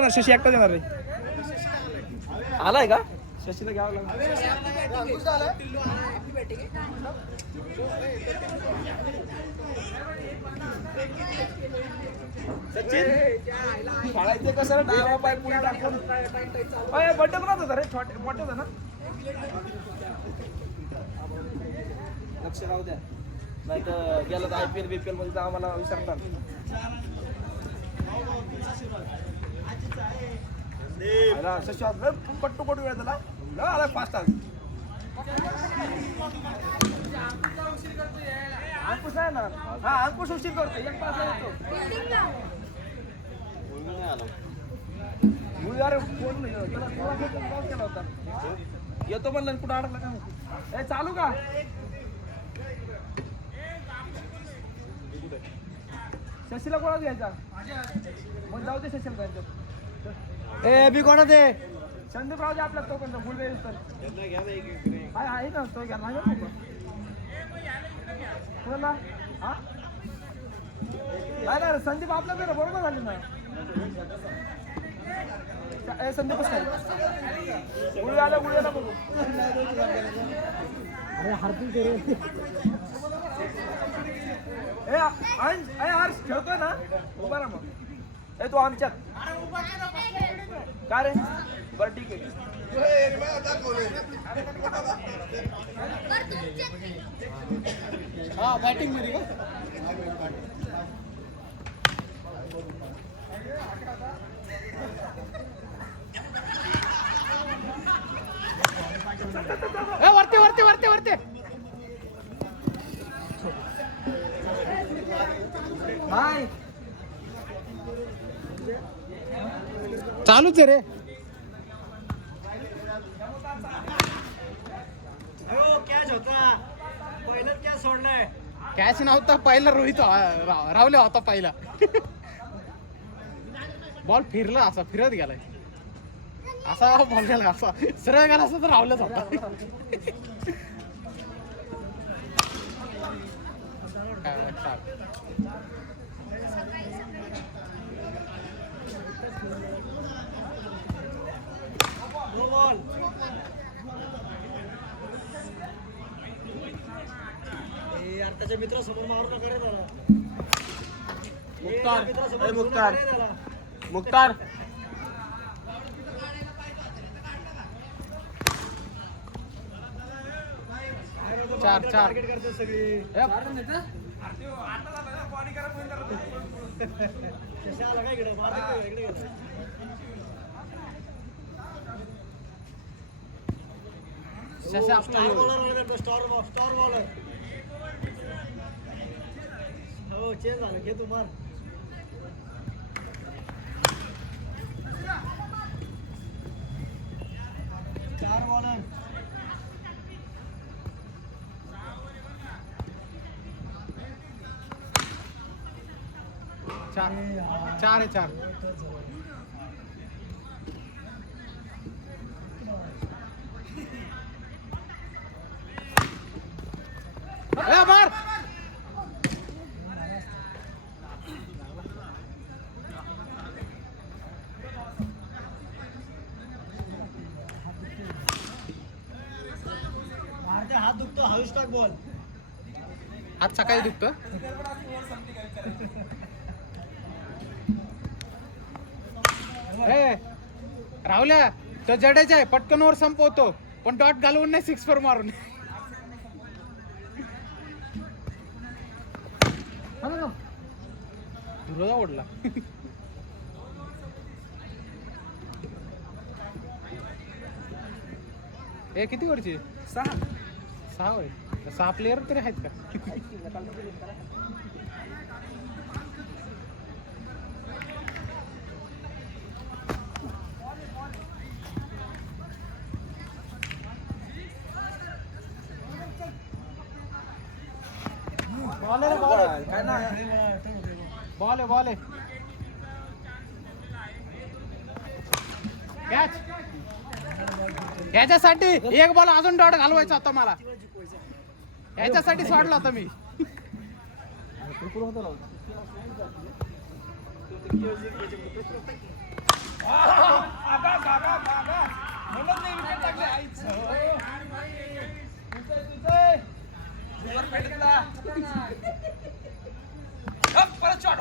येणार शशी एकटाच येणार रे. आलाय का शशीला घ्यावं लागलं. खेळायचं कसं डावा पाय पुढे टाकून बड्डे पण होता रे छोटे मोठे होता ना. लक्ष राहू द्या नाही तर गेलं तर IPL BPL मध्ये तर आम्हाला विसरणार. शशी पट्टू पटू वेळ झाला आला फास्ट आज. अंकुश आहे ना. हा अंकुश उशीर करतो एक तास येतो. फोन केला होता येतो म्हणलं कुठं अडकला का ए चालू का. शशीला कोणाच घ्यायचा मग जाऊ दे शशीला जायचं. ए बी कोणा दे संदीप राव दे आपल्या तो कोणता फुल आहे ना तो घ्या कोणाला हा नाही ना संदीप आपल्या बरं बरोबर झाली ना. संदीप गुळी आला बघू. अरे हार्दिक हर्ष खेळतोय ना उभा ना मग तू आमच्यात का रे बरं ठीक आहे. हा बॅटिंग मध्ये का वरते वरते वरते वरते हाय चालूच आहे रे. कॅच होता पहिलं कॅच सोडलाय. कॅच नव्हता पहिला रोहित रावल्या होता पहिला. बॉल फिरला असा फिरत गेलाय असा बॉल गेला असा सरळ गेला असं तर रावलंच होता. काय यार त्याच्या मित्रासमोर मारू नका रे त्याला. मुख्तार मुख्तार मुख्तार चार चार करते सगळी. आला काय इकडे स्टार बॉलर हो चेंज झालं घे तुम्हाला. चार बॉलर चार चार आहे चार. मार मारते हात दुखतो हळूच टाक बॉल. आज सकाळी दुखतं. राहुल्या तो जडेजा आहे पटकन वर संपवतो पण डॉट घालवून नाही सिक्स वर मारून. रोजा ओढला. ए किती वरची 6 होय 6 प्लेयर तरी आहेत का. बॉल आहे बॉल आहे कॅच. याच्यासाठी एक बॉल अजून डॉट घालवायचा होता मला. याच्यासाठी सोडला होता मी. आईच पेटला परत शॉट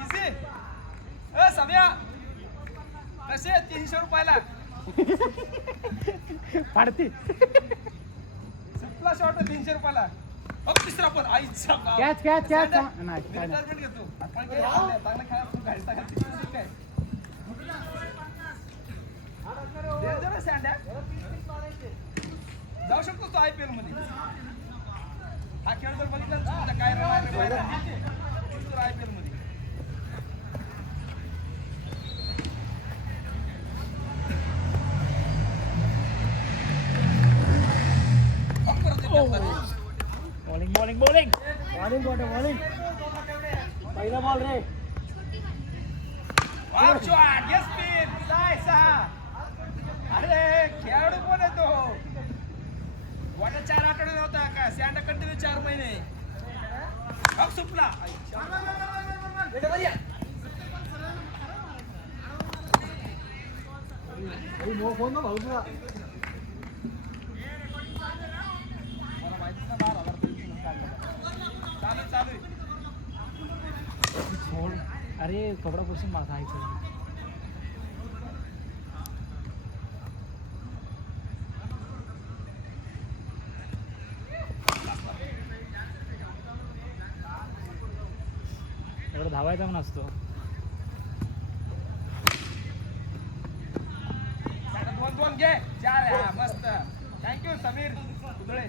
इझी सध्या कसे 300 रुपयाला पाडते सुपला शॉट 300 रुपयाला तिसरा पण आईचा कॅच कॅच कॅच नाही काय नाही. रिटायरमेंट घेतो आपण चांगला खेळा तू गाडी टाका काय सँड्या जाऊ शकतो तो IPL मध्ये हा खेळ जर बघितला तर काय IPL मध्ये bowling bowling bowling bowling bowling पहिला बॉल रे अरे खेळाडू कोण आहे तो वाटा 4 आठवडे नव्हता का सँडा कंटिन्यू 4 महिने सुटला फोन ना भाऊ तुला मला माहितीच ना 12,000 चालू फोन अरे कपडापासून माझा ऐकलं एवढं धावायचा पण असतो 2-2 घे 4 आहे हा मस्त थँक्यू समीर कुदळे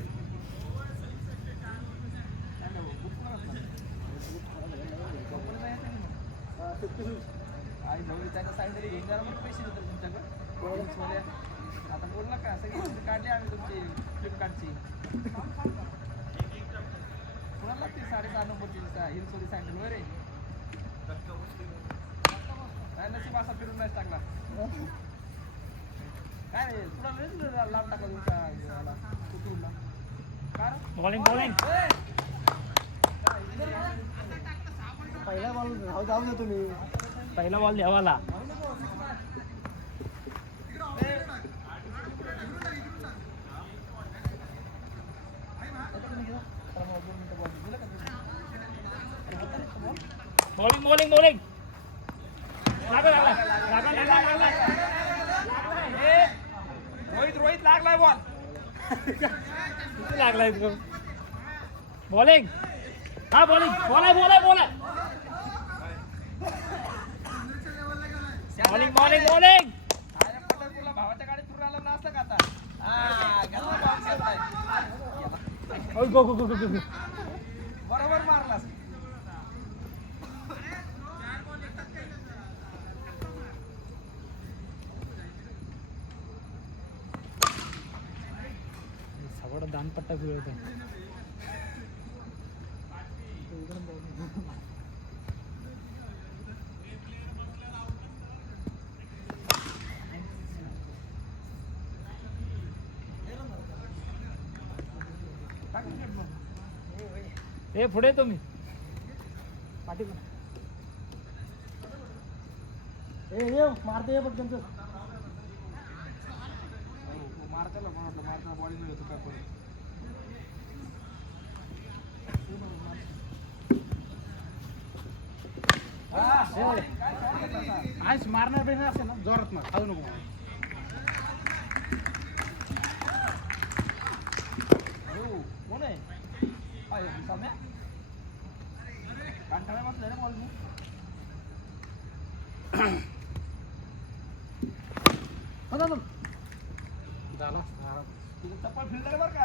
आई भाऊ त्याचा साईडरी घेऊन जरा मग पैसे देतात तुमच्याकडे आता बोलला का सगळी काढली आम्ही तुमची फ्लिपकार्टची कोणाला लागते 6.5 नंबरची हिलसोली सँडल वगैरे काय नशीब असा फिरून नाही टाकला काय रे तुला नाही लांब टाकला तुमचा कुतूरला काय बॉलिंग बॉलिंग पहिला बॉल जाऊ दे तुम्ही पहिला बॉल द्यावाला बॉलिंग बॉलिंग बॉलिंग रोहित लागलाय बॉल लागलाय बॉलिंग हा बॉलिंग बॉलाय बॉलाय बॉलाय बॉलिंग बॉलिंग बॉलिंग तुला भावाच्या गाडीत फिरून आला नसलं का आता गो गो गो गो गो बरोबर मारलास सगळं दानपट्टा जुळत ए पुढे तुम्ही पाठी ए मारते ये बघ त्यांचं मारताला म्हटलं मारता बॉलिंग होतो काय पण आज मारणार पाहिजे असेल ना जोरात मार खाऊ नको कोण आहे सम्या कंटाळा बसला रे बॉल झाला तुझं चप्पल फिल्टर बरं का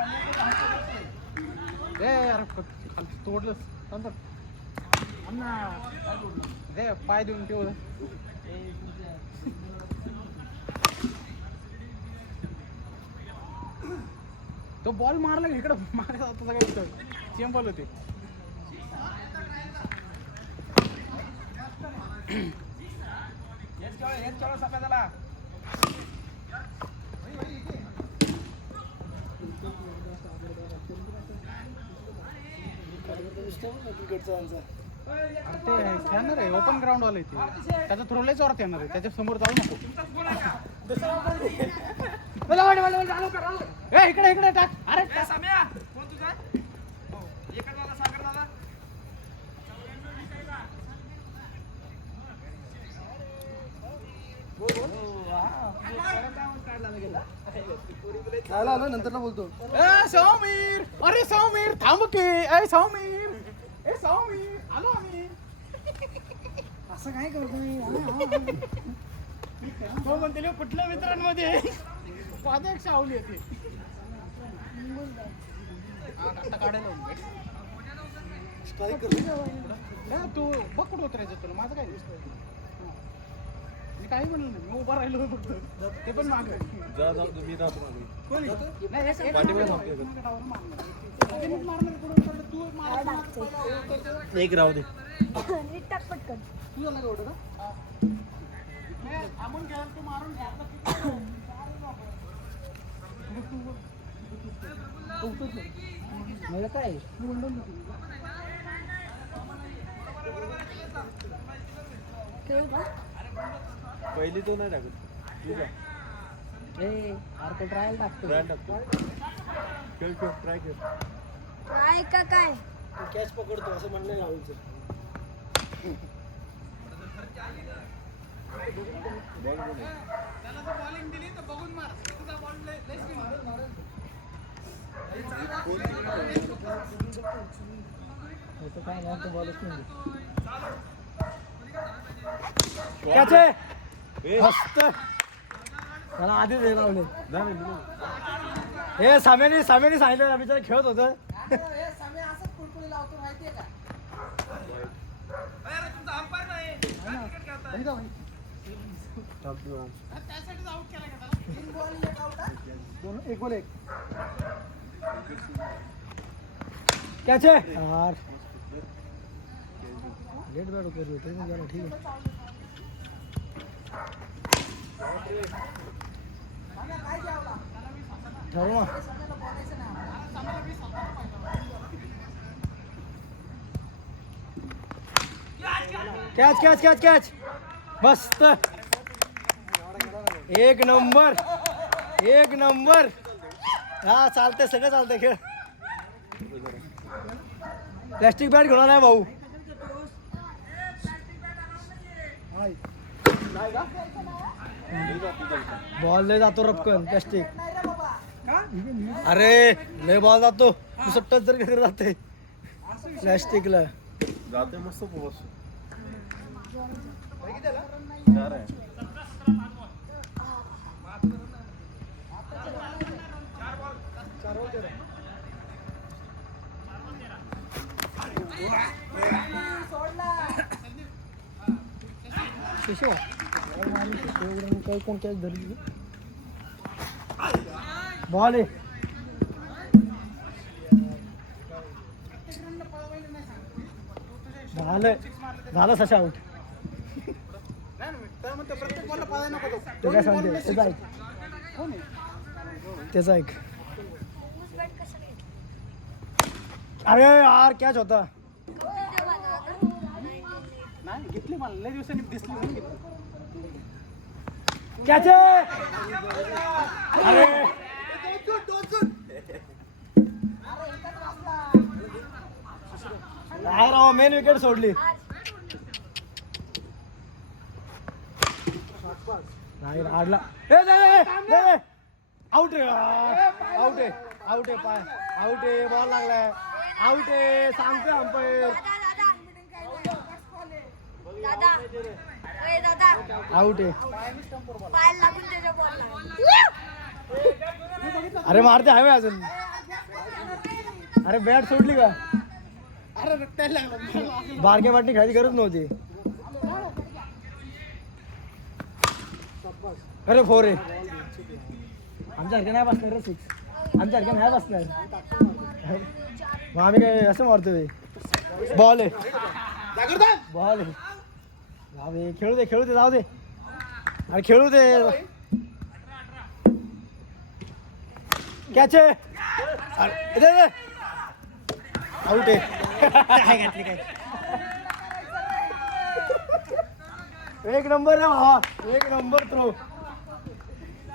ए यार खाली तोडलंस नंतर अण्णा दे पाय देऊन ठेव तो बॉल मारला इकडं मारायचा होता सगळं चेंबल होते हेच चढ सगळं त्याला क्रिकेटचा ते खेळणार आहे ओपन ग्राउंड वाला ते त्याच्या थ्रोलेच वरती येणार आहे त्याच्या समोर जाऊ नको इकडे इकडे टाक अरे नंतर बोलतो सौमीर अरे सौमीर थांब की ए सौमीर आलो आम्ही असं काय करतो तो म्हणते कुठल्या मित्रांमध्ये माझा एक सावली येते आता काढायला तू बघ कुठं उतरायचं तुला माझं काय दिसतंय मी काही म्हणलं नाही मी उभा राहिलो फक्त ते पण माग एक राहू दे पटकन तू झाला का एवढं का थांबून घ्याल तू मारून घ्या मला काय खेळू का पहिली तो नाही टाकत ट्रायल टाकतो खेळ ट्राय कर काय का काय तू कॅच पकडतो असं म्हणणं राहुलचं बॉलिंग दिली तर बघून मार तुझा बॉल काय नाही तो बॉलच नाही मस्त मला आधीच हे लावले हे साम्याने सांगितलं आम्ही जरा खेळत होतं एक बोल एक कॅच आहे यार लेट बॅट होते होते मग जरा ठीक आहे ठरव मग कॅच कॅच कॅच कॅच मस्त एक नंबर हा चालतंय सगळं चालतंय खेळ प्लॅस्टिक बॅट घेऊन नाही भाऊ बॉल लय जातो रपकन प्लॅस्टिक अरे लय बॉल जातो सुट्टच जर करत जाते प्लॅस्टिकला जाते मस्त पोहोच कोण कॅच धरली बॉल आहे झालं सशा आउट प्रत्येक बॉलला पाहायला नको ते काय सांगते त्याचा ऐक अरे यार कॅच होता नाही घेतली मला लय दिवसांनी दिसली म्हणून घेतली कॅच अरे नाही राव मेन विकेट सोडली नाही आडला आउट आउट आहे पाय आउट आहे बॉल लागलाय आउट आहे सांगते अंपायर आउट आहे अरे मारते हवे अजून अरे बॅट सोडली का अरे रक्तायला लागला बारक्या बाटली खायची गरज नव्हती अरे फोर आहे आमच्यासारखं नाही बसणार रे सिक्स आमच्यासारखं नाही बसणार मग आम्ही काय असं मारतोय बॉल आहे बॉल आहे जाऊ दे खेळू दे जाऊ दे अरे खेळू दे कॅच आहे आउट आहे काय घातली काय एक नंबर रे भावा, एक नंबर थ्रो,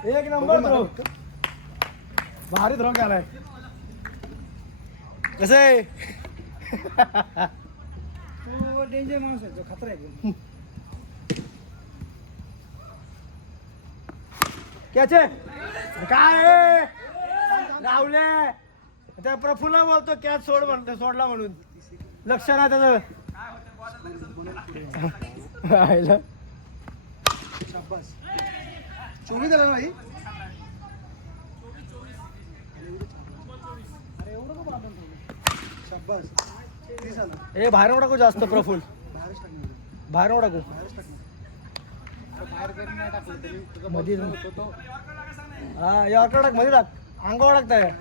एक नंबर थ्रो. भारी थ्रो केलाय. कसं आहे? तू डेंजर माणूस आहे, तो खतरा आहे. क्याचे काय राहुले त्या प्रफुल्ल बोलतो कॅच सोड म्हणतो, सोडला म्हणून लक्ष नाही त्याचं. आयला. शाबास 24 झाला भाई. शाबास 30 झाला. ए बाहेर नको टाकू जास्त प्रफुल, बाहेरच टाकणार, बाहेर नको टाकू. बाहेरच टाकणार. बाहेर जरी नाही टाकलं तरी तुझा मध्ये बॉल होतो तो. हा यॉर्कर टाक, मध्ये टाक, अंगावर टाकताय.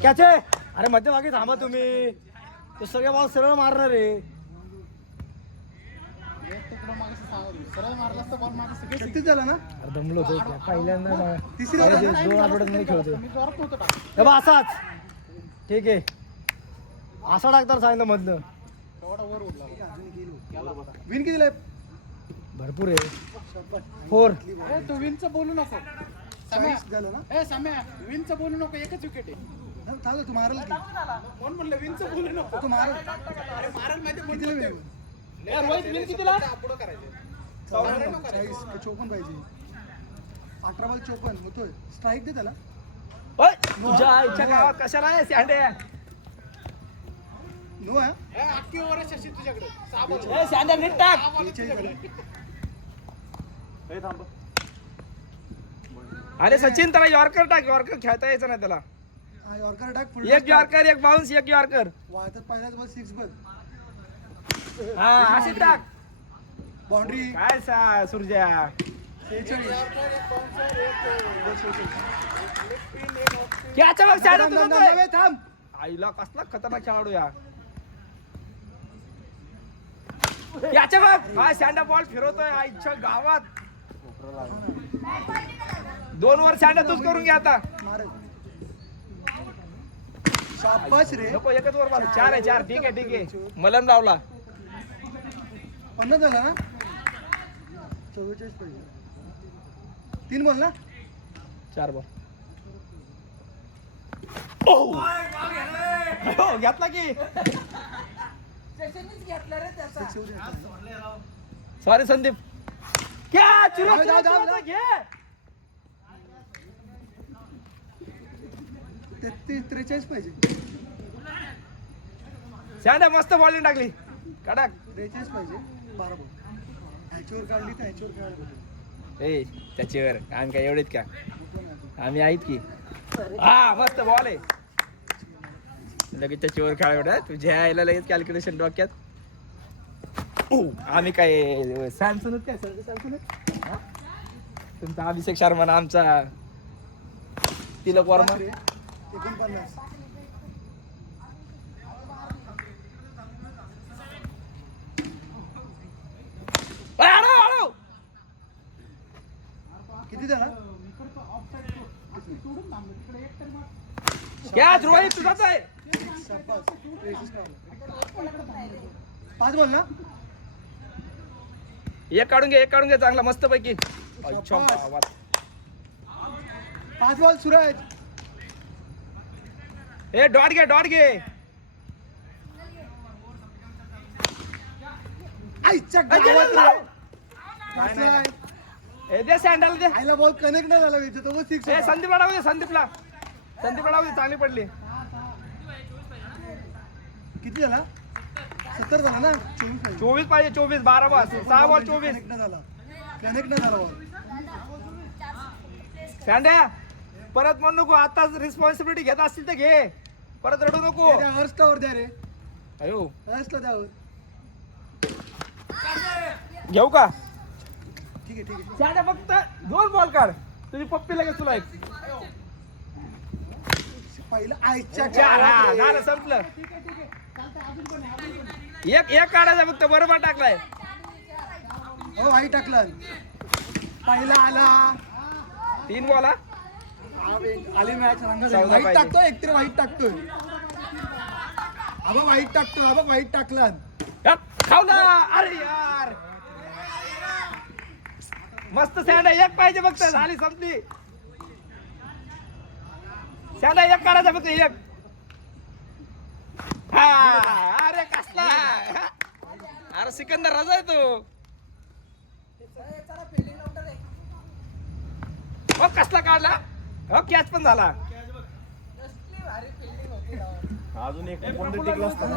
क्याचे अरे मध्ये मागे थांबा तुम्ही, तो सगळे बॉल सरळ मारणार आहे. एक तुकडा मागे सांगतो, सरळ मारलास तर बॉल मागे सगळे 36 झाला ना. अरे दमलो होतो पहिल्यांदा. तिसरी होता ना? 2 आठवड्यात नाही खेळतो. मी जोरात नव्हतं टाकत. हे बा असाच ठीक आहे, असा टाकतात सांगितलं मधलं. तेवढा वर उडला. विन किती दिलाय? भरपूर आहे. 4. ए, तू विनचं बोलू नको. झालं ना? ए सम्या, विनचं बोलू नको, एकच विकेट आहे. तू मारल कोण म्हणलं विनचं बोलू नको? तू मारल. अरे मारल माहिती किती रोहित विन कितीला? पुढं करायचं 54 पाहिजे. 18 बॉल 54 होतोय. स्ट्राईक दे त्याला. ओय, तुझ्या आईच्या गावात कशाला आहे सांडे? नो आहे अख्खी ओव्हर आहे शशी तुझ्याकडे. 6 बॉल. ए सांडे नीट टाक. 6 बॉल तुझ्याकडे. अरे सचिन त्याला यॉर्कर टाक, यॉर्कर खेळता यायचं नाही त्याला. हा यॉर्कर टाक. full एक टाक. यॉर्कर, एक बाउन्स, एक यॉर्कर. वाळतात पहिलाच बॉल 6 बघ. हा अशी टाक. बाउंड्री काय सुरज्या 46. याच्या बघ थांब, थांब, थांब, थांब, थांब. आईला कसला खतरनाक खेळाडू याच्या बघ हा सँडा बॉल फिरवतोय आईच्या गावात. 2 वर सँडा तूच करून घ्या आता. मारल. शाबास रे. नको एकच वर मार. 4 आहे 4. ठीक आहे ठीक आहे. मलन लावला. 50 झाला ना. 44 पाहिजे. 3 बॉल ना. 4 बॉल. घेतला की. सॉरी संदीप. कॅच जाऊ, जाऊ, जाऊ. घे. 43 पाहिजे. सँडा मस्त बॉलिंग टाकली. कडक. 43 पाहिजे. 12 बॉल. ह्याच्यावर काढली तर ह्याच्यावर काढली. ए त्याच्यावर आम्ही काय एवढेच का, आम्ही आहेत की. हा मस्त बॉल आहे. लगेच त्याच्यावर खेळायला तुझ्या आईला लगेच कॅल्क्युलेशन डोक्यात. आम्ही काय सॅमसंग काय सॅमसंग तुमचा अभिषेक शर्मा ना आमचा तिलक वर्मा. 49. किती झाला? कॅच रोहित तुझाच आहे. शाबास. 23 काढला. 5 बॉल ना. एक काढून घे, एक काढून घे चांगला मस्त पैकी. शाबास. 5 बॉल सूरज. हे डॉट घे, डॉट घे. आईच्या गावात रे. असं आहे. हे दे सँडल दे. आईला बॉल कनेक्ट नाही झाला इथे तो 6 ए संदीपला डावू दे, संदीपला डावू दे. चांगली पडली. किती झाला? 70 झाला ना. 24 24 पाहिजे. 24 12 बॉल 6 बॉल 24. कनेक्ट नाही झाला. कनेक्ट नाही झाला बॉल. सँड्या परत म्हणू नको. आताच रिस्पॉन्सिबिलिटी घेत असतील तर घे, परत रडू नको. त्या हर्षला वर द्या रे. अयो हर्षला द्यावर. घेऊ का ठीक आहे ठीक आहे. सँड्या फक्त 2 बॉल काढ. तुझी पप्पी लगेच तुला पहिलं आईच्या 4. हा गावात रे. झालं संपलं. एक काढायचा फक्त. बरोबर टाकलाय. हो आई टाकला. पहिला आला. 3 बॉल. आली मॅच रंगात. चौदा वाईट पाहिजे. टाकतोय एकतरी वाईट टाकतोय. वाईट टाकतोय. वाईट टाकला. खाऊ ना. अरे यार मस्त सँड एक पाहिजे फक्त झाली संपली. सँड एक करायचा फक्त एक. हा अरे कसला अरे सिकंदर रजा आहे तो. हो कसला काढला हो कॅच पण झाला. अजून एक कोणतं टिकलं असतं ना.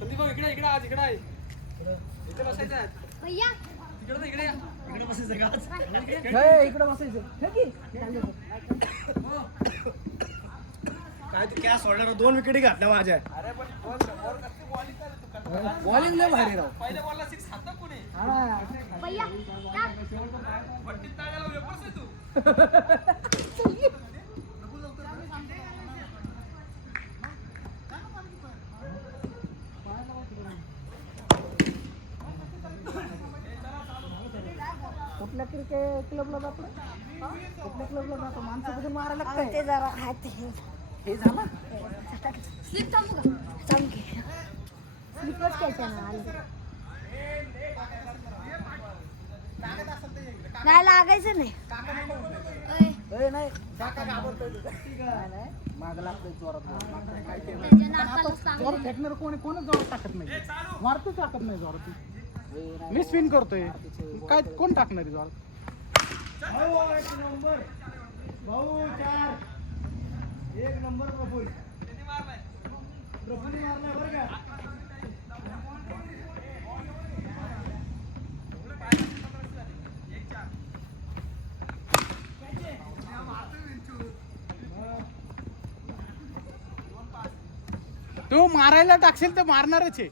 संदीप भाऊ इकडे इकडे आज इकडे आहे. इकडे बसायचं आहे. भैया इकडे इकडे या. इकडे बसायचं का आज? इकडे बसायचं. काय तू क्या सोडला 2 विकेटी घातल्या माझ्या. बॉलिंग लय भारी राव. पहिल्या बॉलला 6 हातात कोणी भैया टाक. पट्टीत ताळ्याला वेपर्स आहे तू. कुठल्या क्रिकेट क्लबला जातो? कुठल्या क्लबला जातो? माणसं कुठे मारायला अहो, लागतंय. ते जरा हात हे झालं. स्लिप थांबू का थांबके स्लिपच घ्यायचं ना आली. नाही लागायचं नाही. नाही माग लागतोय जोरात. त्याच्या नाकाला चांगलं. जोर फेकणार कोणच जोरात टाकत नाही. मारतोच टाकत नाही जोरात. मी स्पिन करतोय काय कोण टाकणार आहे जोरात. भाऊ 4 1 नंबर प्रफुल. प्रफुल मारलाय बरं का. तू मारायला टाकशील तर मारणारच आहे.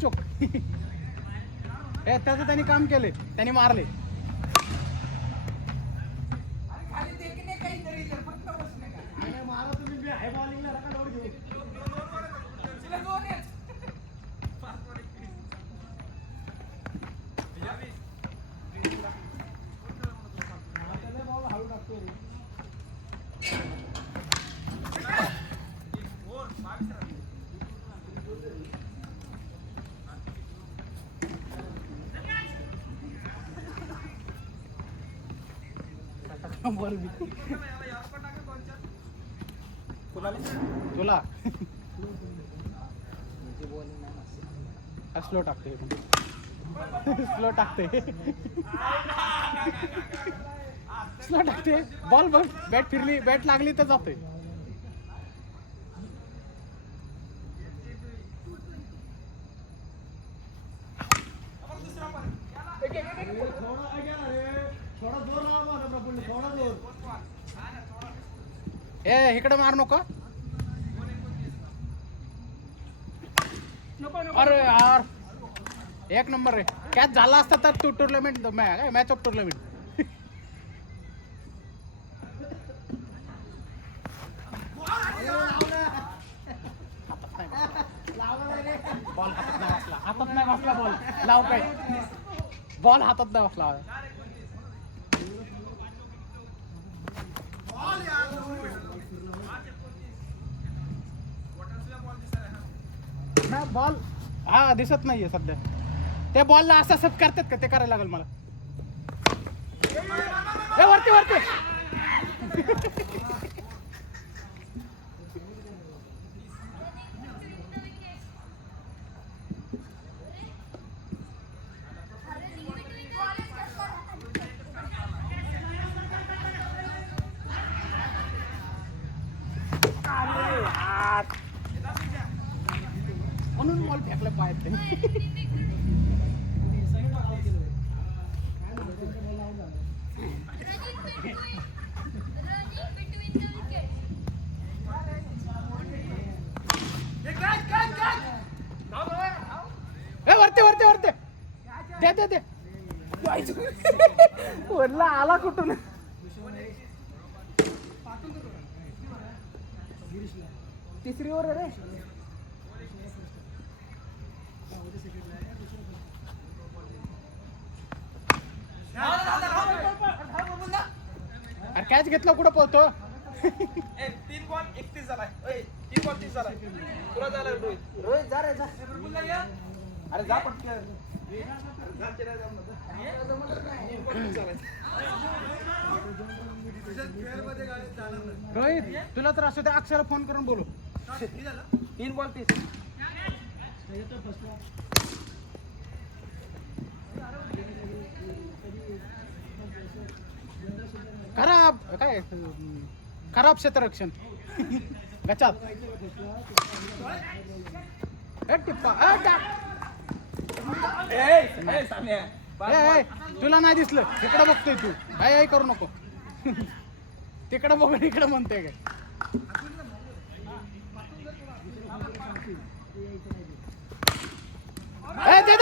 चुक त्याचं त्यांनी काम केले त्यांनी मारले. मारा तुम्ही बी हाय बॉलिंगला नका लोड घेऊ. बॉल हळू टाकतो रे. तुला स्लो टाकते स्लो टाकते स्लो टाकते. बॉल बघ बॅट फिरली बॅट लागली तर जाते. थोडा जोर लावा माझा प्रफुल. थोडा जोर. ए इकडे मार नको. अरे यार एक नंबर रे. कॅच झाला असता तर तू tournament match of tournament. Ball हातात नाही बसला बॉल लाव काय बॉल हातात नाही बसला. बॉल हा दिसत नाहीये सध्या. त्या बॉलला असं सब करतात का ते करायला लागेल मला. वरती वरती म्हणून बॉल फेकला पाहिजे. वरते वरते वरते दे दे दे वरला आला कुठून तिसरी वर रे अरे कॅच घेतला कुठं पोहतो 3 बॉल 31 झालाय 3 बॉल 30 झालाय तुला झाला रोहित रोहित जा रे जा अरे जा पटकन रोहित तुला तर असू द्या अक्षर फोन करून बोलू 3 बॉल 30 खराब काय खराब क्षेत्ररक्षण गचात टिप्पा तुला नाही दिसलं इकडे बघतोय तू काय करू नको तिकडे बघ इकडे म्हणतोय काय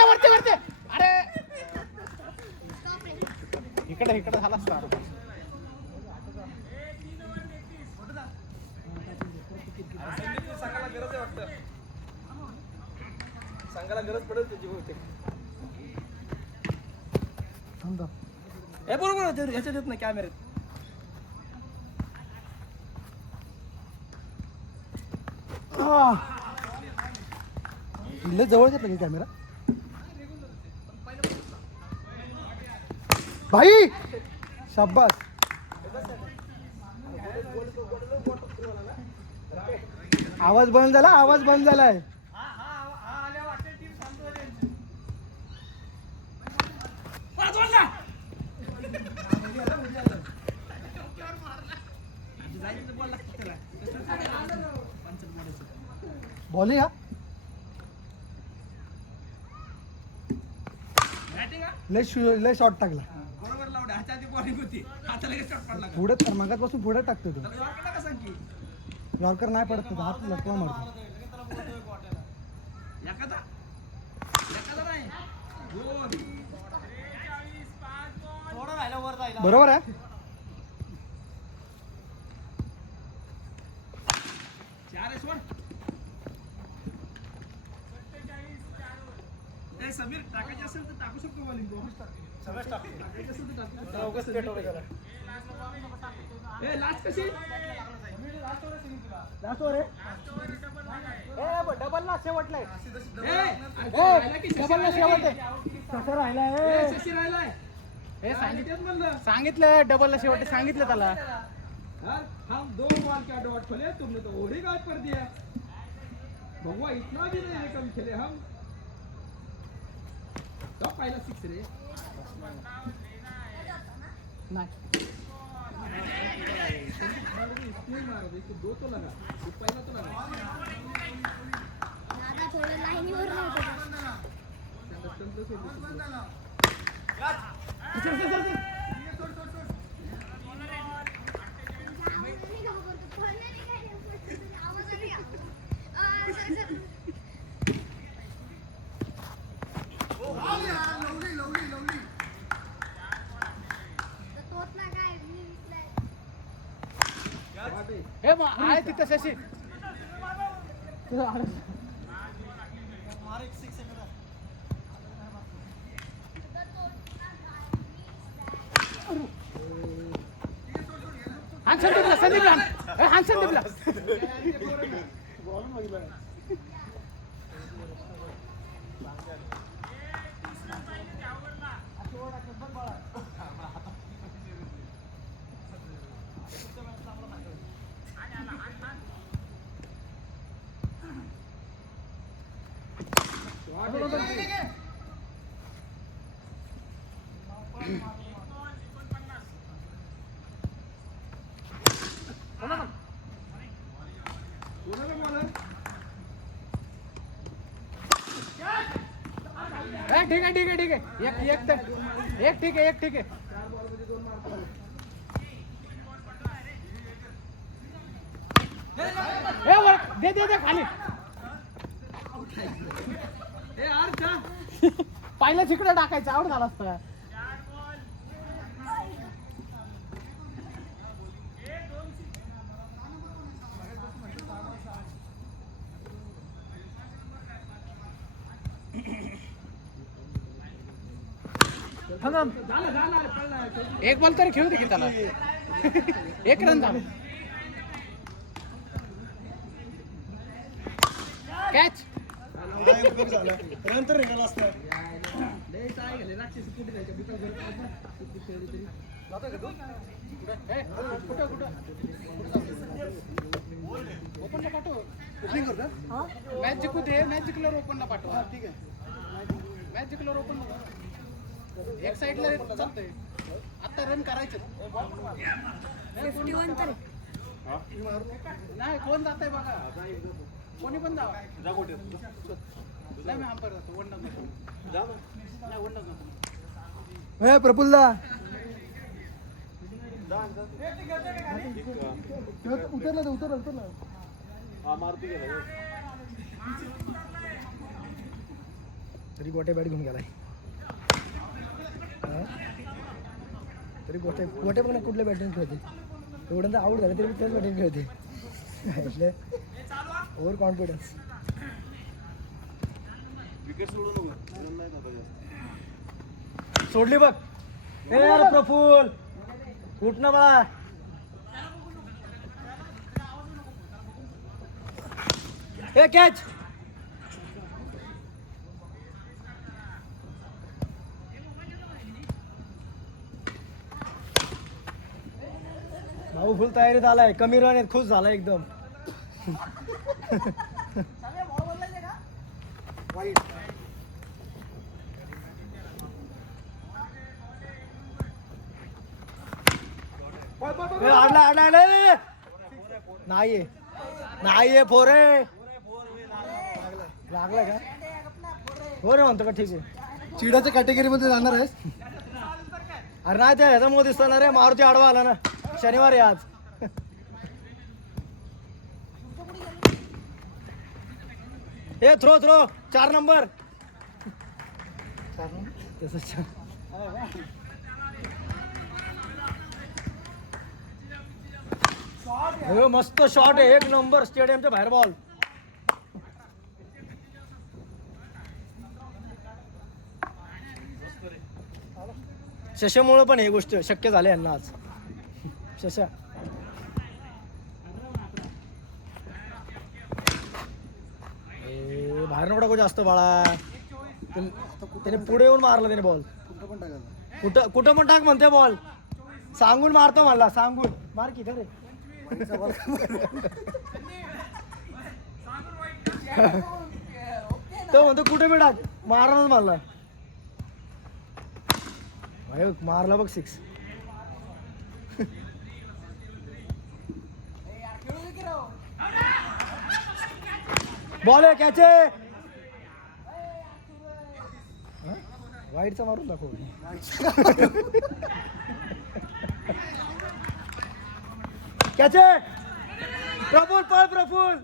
वरती वरती अरे इकडे इकडे झाला असता संघाला गरज आहे वाटतं संघाला गरज पडेल त्याची बहुतेक हे बरोबर होते ह्याच्यात येत नाही कॅमेऱ्यात लय जवळ घेतला की कॅमेरा भाई शाबास आवाज बंद झाला आवाज बंद झालाय बॉलिंग हा लय शॉट टाकला बरोबर लावडे ह्याच्या आधी बॉलिंग होती आता लगेच शॉट पडला पुढे मागापासून पुढे टाकतो तो का सांग की यॉर्कर नाही पडत तो हात लटवा मारतो एखादा नाही थोडं राहिलं वर जायला बरोबर आहे समीर टाकायचे असेल तर टाकू शकतो बॉलिंग लास्ट कशी डबलला शेवटलाय कसं राहिलाय हे सांगितलं डबलला शेवट सांगितलं त्याला हम 2 बॉल क्या डॉट खोले तुमने तो ओढ़ी गायब कर दिया भगवा इतना भी नहीं कम खेले हम तो पहला 6 रे नाही स्पिन मार दे तो 2 तो लगा तो पहला तो लगा दादा थोडं लाईनीवर नव्हतं हे मग आहे तिथं शशी संदीपला ठीक आहे एक ठीक आहे दे खाली पाहिलं तिकडे टाकायचं आवड झाला असता एक बॉल तरी खेळू दे की त्याला. एक रन झाला. कॅच. नंतर निघाला असतं. ओपनला पाठव. मॅच जिंकू दे. मॅच जिंकल्यावर ओपनला पाठव. ठीक आहे. मॅच जिंकल्यावर ओपन एक साईडला चालतंय. आता रन करायचे. 51 तर नाही कोण जात आहे बघा. कोणी पण जावा. नाही मी अंपायर जातो. वन डाऊन नको. नाही वन डाऊन नको. हे प्रफुल्लदा उतरला. तरी गोटे बॅट घेऊन गेलाय. तरी गोटे बघ ना कुठल्या बॅटिंग खेळते. एवढ्यांदा आऊट झालं तरी त्याच बॅटिंग खेळते. એટલે ओव्हर कॉन्फिडन्स. सोडली बघ. ए यार प्रफुल उठ ना बाळा. ए कॅच. भाऊ फुल तयारीत आलाय. कमी रन आहेत. खुश झाला एकदम. नाहीये फोरे. लागलाय का हो रे म्हणतो का. ठीक आहे. चिडाच्या कॅटेगरी मध्ये जाणार आहेस. अरे नाही ते ह्याच्यामुळे दिसतो रे. मारुती आडवा आला ना शनिवारी आज. हे थ्रो 4 नंबर. मस्त शॉट आहे. 1 नंबर. स्टेडियमच्या बाहेर बॉल. शशामुळे पण ही गोष्ट शक्य झाली यांना आज. शशा बाहेर नको टाकू जास्त बाळा. त्याने पुढे येऊन मारला त्याने बॉल. कुठं पण टाक म्हणते बॉल. सांगून मारतो मला. सांगून मार की रे. तो म्हणतो कुठे बी टाक. मारणार मला. मारला बघ 6. बॉल आहे. कॅच आहे. वाईटचा मारून दाखव. कॅच आहे. प्रफुल पळ प्रफुल.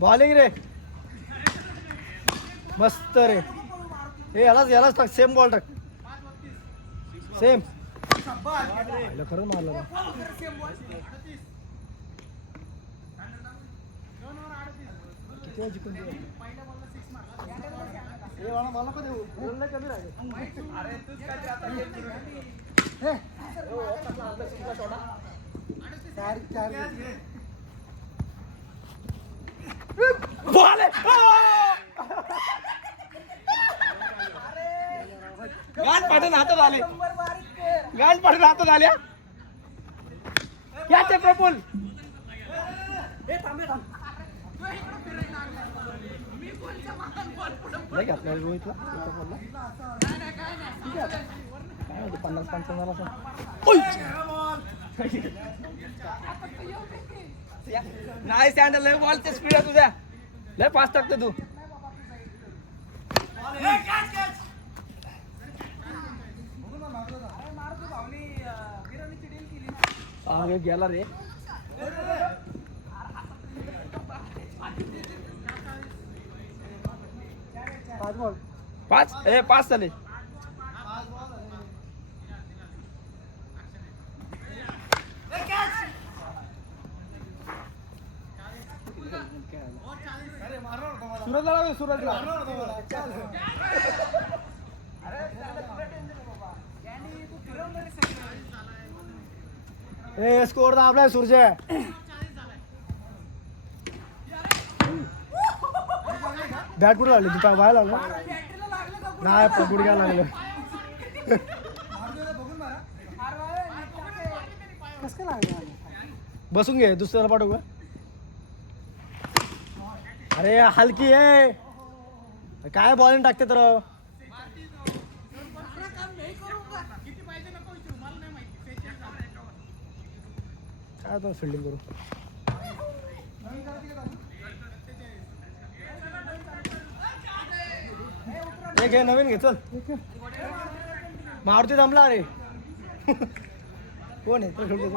बॉलिंग रे. मस्त रे. हे यालाच टाक. सेम बॉल टाक. सेम. खरं मारलं. किती वेळ जिंकून मला पण देऊ. कमी राहिले. बॉल गाठ पाठून हातात आले. गाठ पाठून हातात आल्या. क्या ते प्रफुल. नाही घातला रोहितला. ठीक आहे. काय होतं 50-55 झाला असं. नाही सँडल लय बॉलच्या स्पीड आहे तुझ्या. लय फास्ट टाकतो तू. गेला रे. 5 झाले. सुरतला लाव, सुरतला. ए स्कोर दाबलाय सूर्य. बॅट कुठे लागली तू बाहेर लागलं नाही पकडू घ्यायला लागलं. कसं काय लागलं बसून घे दुसऱ्याला पाठवू का. अरे हलकी आहे काय बॉलिंग टाकते तर. काय तो फिल्डिंग करू. हे घे नवीन घे चल. मारुती जमला अरे. कोण आहे तो खेळतो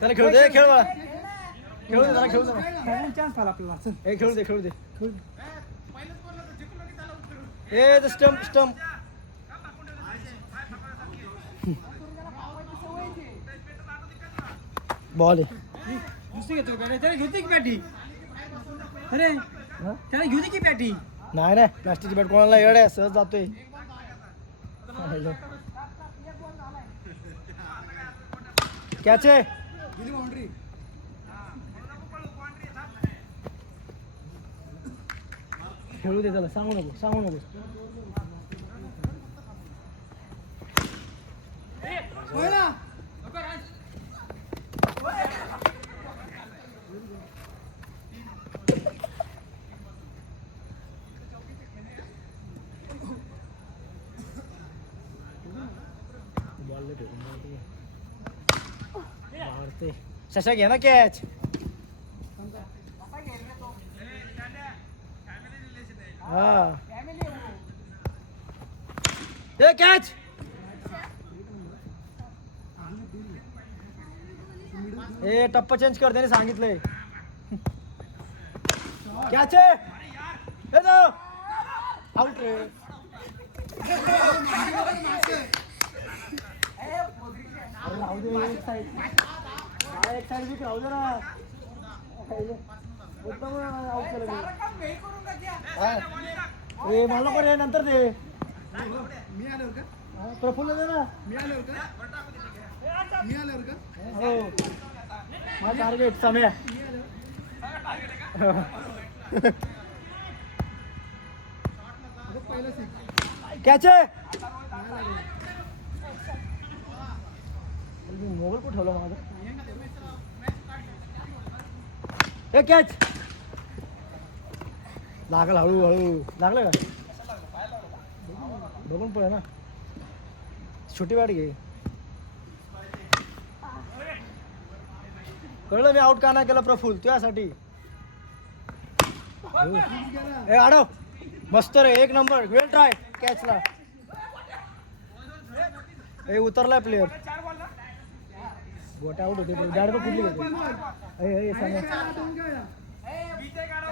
त्याला खेळू दे. खेळ बा खेळू दे त्याला खेळू दे. चान्स आला आपल्याला. चल. हे खेळू दे खेळू दे. ए द स्टंप स्टंप. बॉल आहे. दुसरी घेतो का त्याला घेते की पॅटी. अरे त्याला घेऊ की पॅटी. नाही नाही प्लास्टिकची बॅट कोणाला येड आहे सहज जातोय. कॅच आहे. गेली बाउंड्री. खेळू दे त्याला सांगू नको सांगू नको. होय ना. मारते शशा घे ना कॅच. हा ए कॅच. ए टप्पा चेंज कर त्याने सांगितलंय. कॅच आहे. ए जाऊ आउट रे. राहू दे एक साईड. एक साईड बी राहू दे ना. एकदम आउट केलं मी. ए मला पण नंतर दे. मी आल्यावर का प्रफुल्ल दे ना. मी आल्यावर का मी आल्यावर का हो माझा टार्गेट समय. पहिला सिक्स. कॅच आहे. मोबाईल कुठे ठेवला माझा. ए कॅच. लागल हळूहळू लागलं का. बघून पळ ना. छोटी बॅट घे. कळलं मी आउट का नाही केलं प्रफुल तुझ्यासाठी. ए आडव मस्त रे एक नंबर. वेल ट्राय कॅचला. ए उतरलाय प्लेअर. गोट्या आउट होते बॅट तर कुठली होते.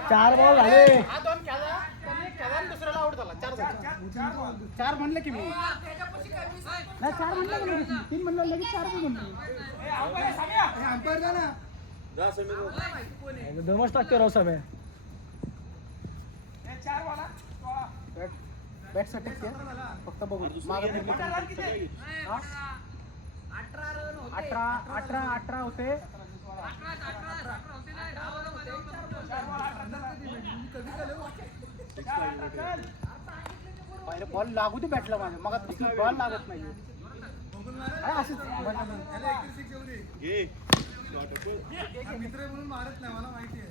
चार बॉल झाले. दुसऱ्याला आउट झाला. चार म्हणलं की मी नाही. चार म्हणलं की मी. 3 म्हणलं लगेच 4 पण म्हणलं. अंपायर जा ना. दमच टाकतो राव समय. बॅट साठी फक्त बघू मागे 18 होते. पहिले बॉल लागू दे बॅटला माझ्या. मग बॉल लागत नाही. मित्र म्हणून मारत नाही मला माहिती आहे.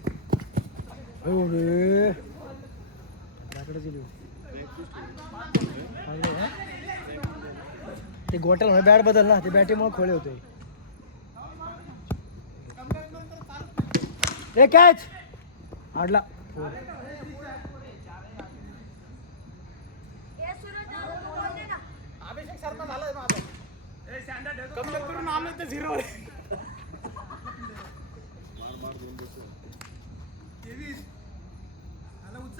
ते गोट्याला बॅट बदल ना. ते बॅटीमुळे खोळे होते. ए कॅच हाडला. अभिषेक शर्मा झालाय माझा. कमबॅक करून आलो तर 0.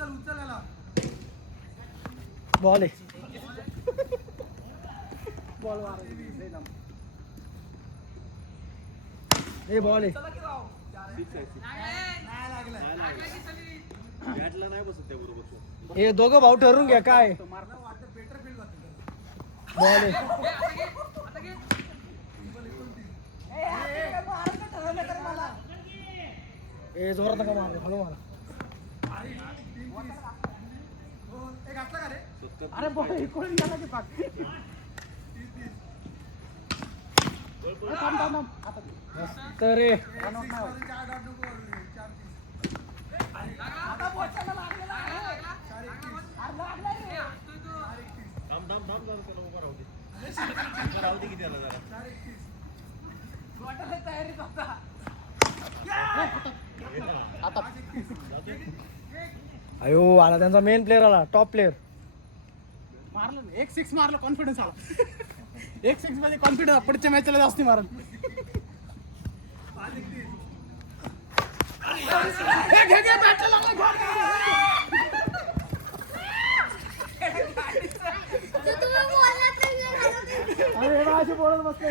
उचल आला. बॉल आहे. बॉल ए बॉल आहे. हे दोघं भाऊ ठरवून घ्या काय बॉल आहे. ए जोरात नका मारू हळू मारा. अरे बॉल इकडून गेला की पाक मस्त रे अयो आला त्यांचा मेन प्लेअर आला टॉप प्लेअर मारलं ना. एक 6 मारलं कॉन्फिडन्स आला एक 6 मध्ये कॉन्फिडन्स पुढच्या मॅचला जास्त मारल तर तुम्ही बोललात नाही. अरे माझे बोलत बसले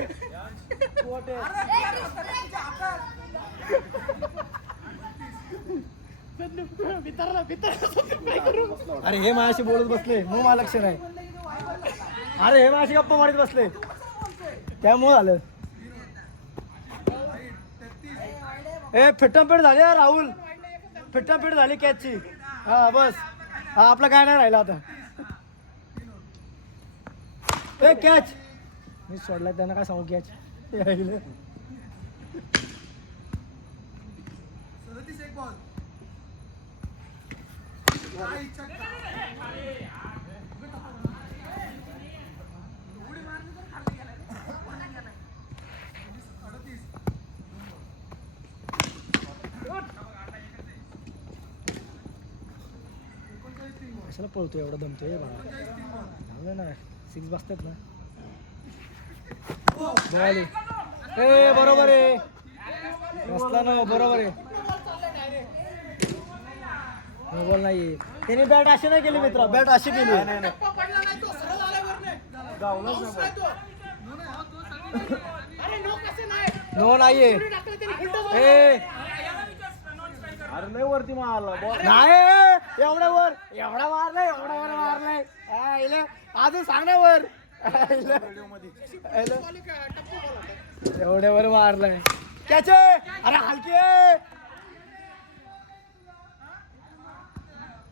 अरे हे माझ्याशी बोलत बसले मग मला लक्ष नाही. अरे हे माझ्याशी गप्पा मारत बसले त्यामुळे झालं. ए फिट्टापीट झाली हा राहुल फिट्टापीट झाली कॅचची. हा बस हा आपला काय नाही राहिला आता. ए कॅच मी सोडला त्यांना काय सांगू कॅच कशाला पळतोय एवढा दमतोय बाळा चांगलं ना 6 बसतात ना. बॉल ए बरोबर आहे बसला ना बरोबर आहे. बॉल नाही त्याने बॅट अशी नाही केली मित्र बॅट अशी केली नो नाहीये ए अरे नाही वरती मारला नाही एवढ्या वर एवढा मारलाय एवढा वर मारलाय अजून सांग ना वर एवढ्या वर मारलाय कॅच अरे हलकी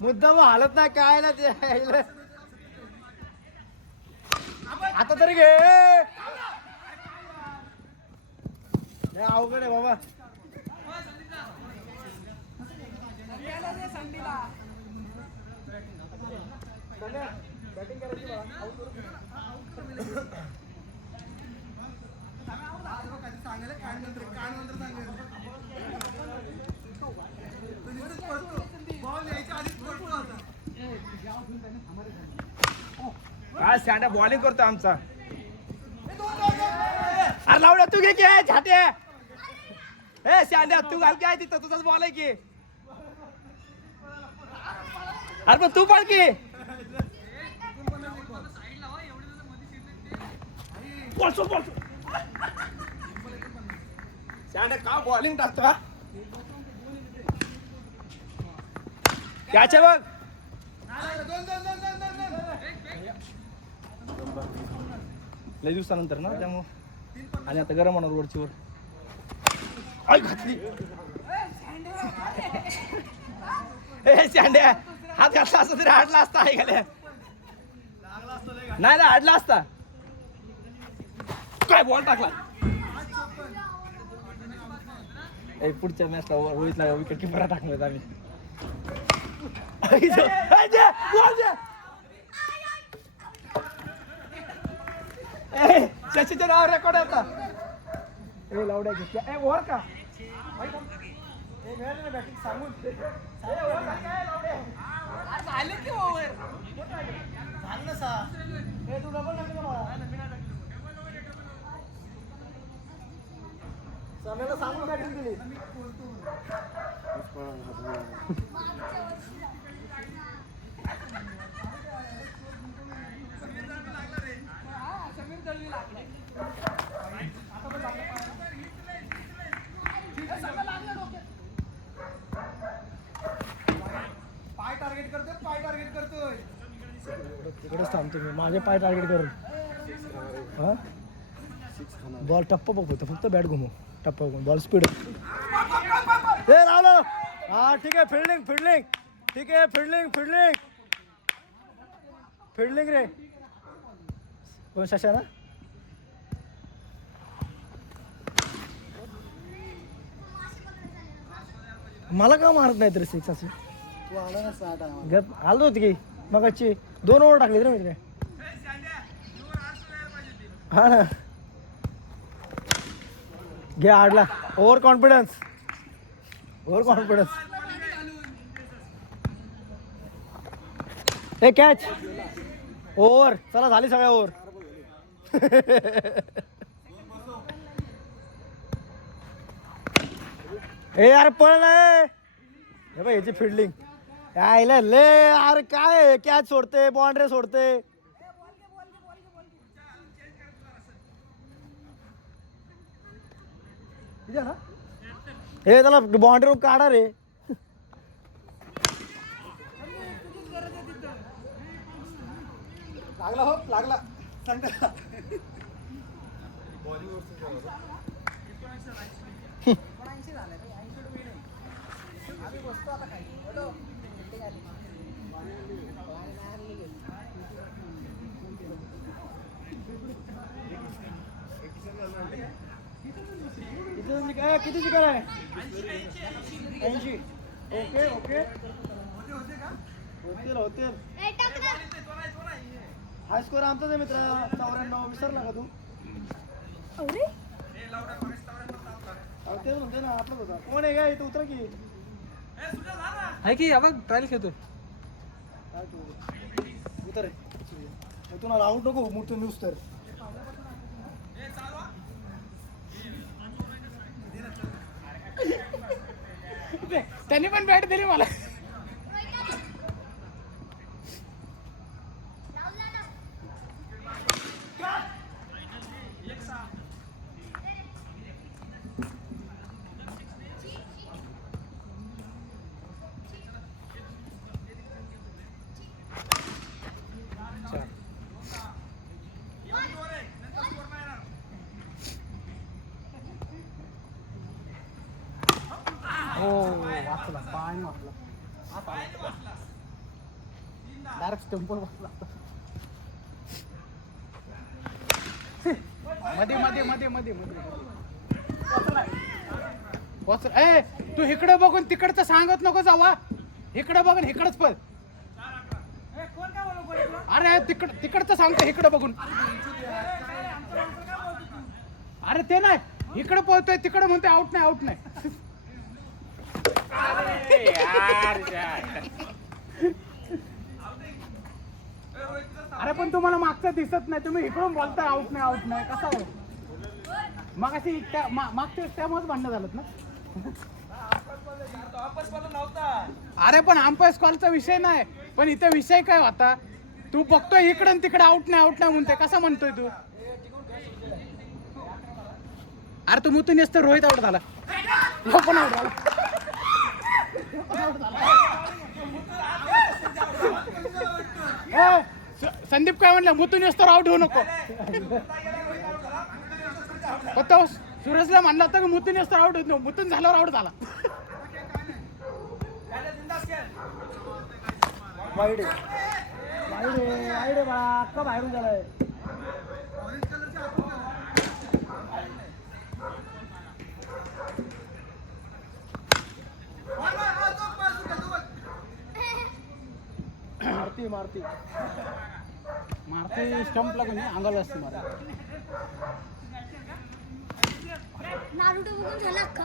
मुद्दाम हालत नाही काय ना ते आता तरी घे अवघड आहे बाबा. काय स्टँड बॉलिंग करतो आमचा. अरे लावड्या तू घे की झाटे ए स्टँड तू घाल काय तिथं तुझाच बॉल आहे की. अरे पण तू पण की का बॉलिंग टाकतो त्याच्या बघ लय दिवसानंतर ना त्यामुळं आणि आता गरम होणार वरची वर आई घातली ए सांड्या हात घातला असता तरी हाडला असता आहे गेल्या नाही ना हाडला असता काय बॉल टाकला. पुढच्या मॅचला रोहितला विकेट किपरा टाकणार आम्ही. शशीच्या नाव रेकॉर्ड आता ए लावड्या घेतल्या ए ओव्हर का बॅटिंग सांगून झाले की ओव्हर झालं ना सा तू डबल नका मला सगळ्याला सांगून बॅटिंग दिली. समीर दळवी लागले तिकडेच थांबतो मी माझे पाय टार्गेट करून. हा बॉल टप्प बघतो फक्त बॅट घुमव टप्पा घुमव बॉल स्पीड हे रावलं. हा ठीक आहे फिल्डिंग ठीक आहे फिल्डिंग रे कोण शशा ना. मला का मारत नाही तरी 6 असे तू आला ना 6 गप आलो होती की मगाची 2 ओव्हर टाकली रे मी काय. हा ना घे आडला ओव्हर कॉन्फिडन्स हे कॅच ओव्हर. चला झाली सगळ्या ओव्हर. ए यार पळ नाही हे बाई याची फिल्डिंग यायला ले यार काय कॅच सोडते बाउंड्री सोडते. हे त्याला बाउंड्री काढा रे. लागला किती चिकन आहे 80. ओके होतील. हाय स्कोर आमचाच आहे मित्र 94. विसरला का तू. ते म्हणते ना आपलं होता कोण आहे का इथं उतर की आहे की बघ ट्रायल खेळतोय. उतर तुला आउट नको मोठं न्यूज तर. त्यांनी पण बॅट दिली मला. वाचला पाय वाचला डायरेक्ट स्टंपवर बसला. मध्ये ए तू इकडे बघून तिकडचं सांगत नको जावा. इकडे बघून इकडच पण. अरे तिकडचं सांगतो इकडे बघून. अरे ते नाही इकडे पोहतोय तिकडे म्हणते आउट नाही. अरे पण तुम्हाला मागचं दिसत नाही तुम्ही इकडून बोलताय आउट नाही कसं आहे. मग अशी मागच्या त्यामुळेच भांडणं झालं ना. अरे पण अंपायर कॉलचा विषय नाही पण इथे विषय काय होता. तू बघतोय इकडं तिकडे आउट नाही म्हणते कसं म्हणतोय तू. अरे तू मुतून येस तर रोहित आउट झाला. पण आउट झाला. संदीप काय म्हणलं मुतून येस तर आउट होऊ नको. तो सुरेशला म्हणला होता की मुतून येस तर आउट होत नको. मुतून झाल्यावर आउट झाला. वाईड बा अक्का बाहेरून गेलाय. मारती स्टंपला कोणी अंगाला असते मारा. नारुतो बघून झाला का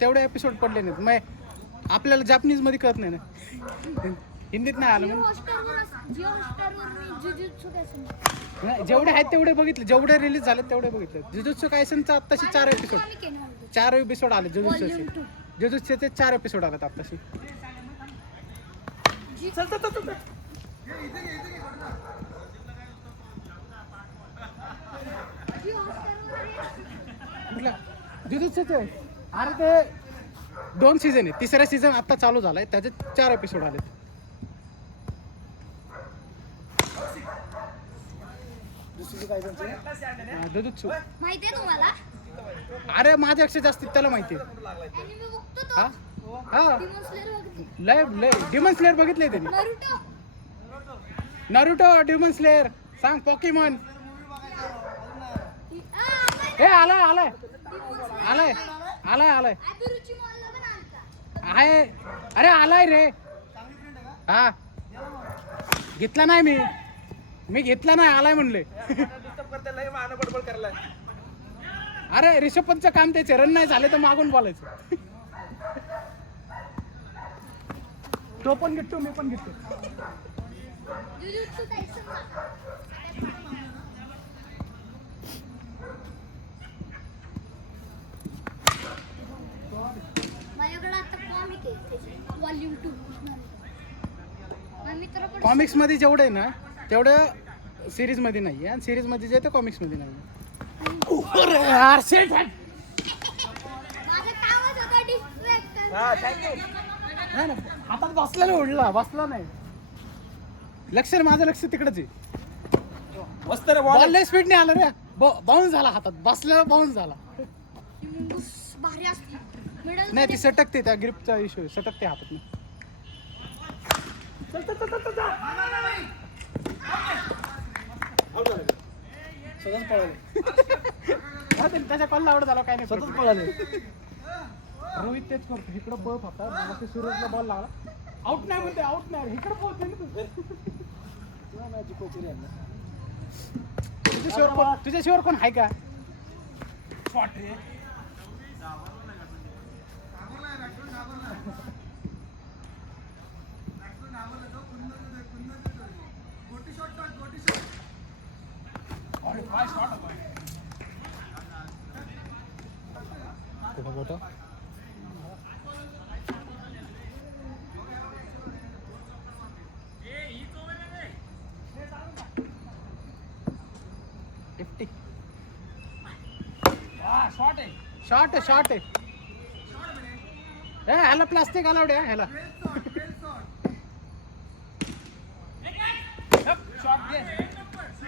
तेवढे एपिसोड पडले नाहीत. मग आपल्याला जापनीज मध्ये कळत नाही ना. हिंदीत नाही आलं. जेवढे आहेत तेवढे बघितले. जेवढे रिलीज झाले तेवढे बघितले. जुजुत्सु कायसनचा आत्ताशी 4 एपिसोड आले. जुजुत्सूचे 4 एपिसोड आलेत आत्ताशी. जुजुत्सूचे अरे ते 2 सीझन आहे. 3रा सीझन आता चालू झालाय त्याचे 4 एपिसोड आलेत. दुसरी काय त्यांचे दुधुत्सू. माहितीये तुम्हाला अरे माझ्यापेक्षा जास्त त्याला माहिती Anime बघतो तो हा हा Demon Slayer बघतो. लय लय डिमन स्लेअर बघितलंय त्यांनी. Naruto. नरुटो डिमन स्लेअर सांग पॉकीमॉन. हे आलाय आलाय आलाय आलाय आलाय अभिरुची मॉलला पण आलता. आहे. अरे आलाय रे. हा घेतला नाही मी घेतला नाही आलाय म्हणले. अरे रिषभ पंतचं काम त्याचे रन नाही झाले तर मागून बोलायचं. तो पण घेतो मी पण घेतो. Jujutsu Kaisen बघा. माझ्याकडे आता कॉमिक आहे त्याची वॉल्यूम 2. माझा मित्र पण कॉमिक्स मध्ये जेवढं आहे ना तेवढं सिरीज मध्ये नाही आणि सिरीज मध्ये जे ते कॉमिक्स मध्ये नाही. माझा कामच होता डिस्ट्रॅक्ट. नाही ना हातात बसलेला उडला बसला नाही. लक्ष रे माझं लक्ष तिकडेच आहे. मस्त रे बॉल लय स्पीड नाही आला रे. बाउन्स झाला हातात बसलेला बाउन्स झाला. भारी असते मिडल नाही ती सटकते त्या ग्रिपचा इश्यू सटकते हातात. सतत पळाले त्याच्या कॉल आवड झाला काय नाही. सतत पळाले. रोहित तेच करतो इकडं पळत होता मग ते सूरजला बॉल लागला. आउट नाही म्हणते आउट नाही इकडं पळतोय ना तू. तुझ्याशिवर कोण आहे का. कुठं मोठं शॉर्ट आहे ह्याला प्लास्टिक अलाउड आहे ह्याला.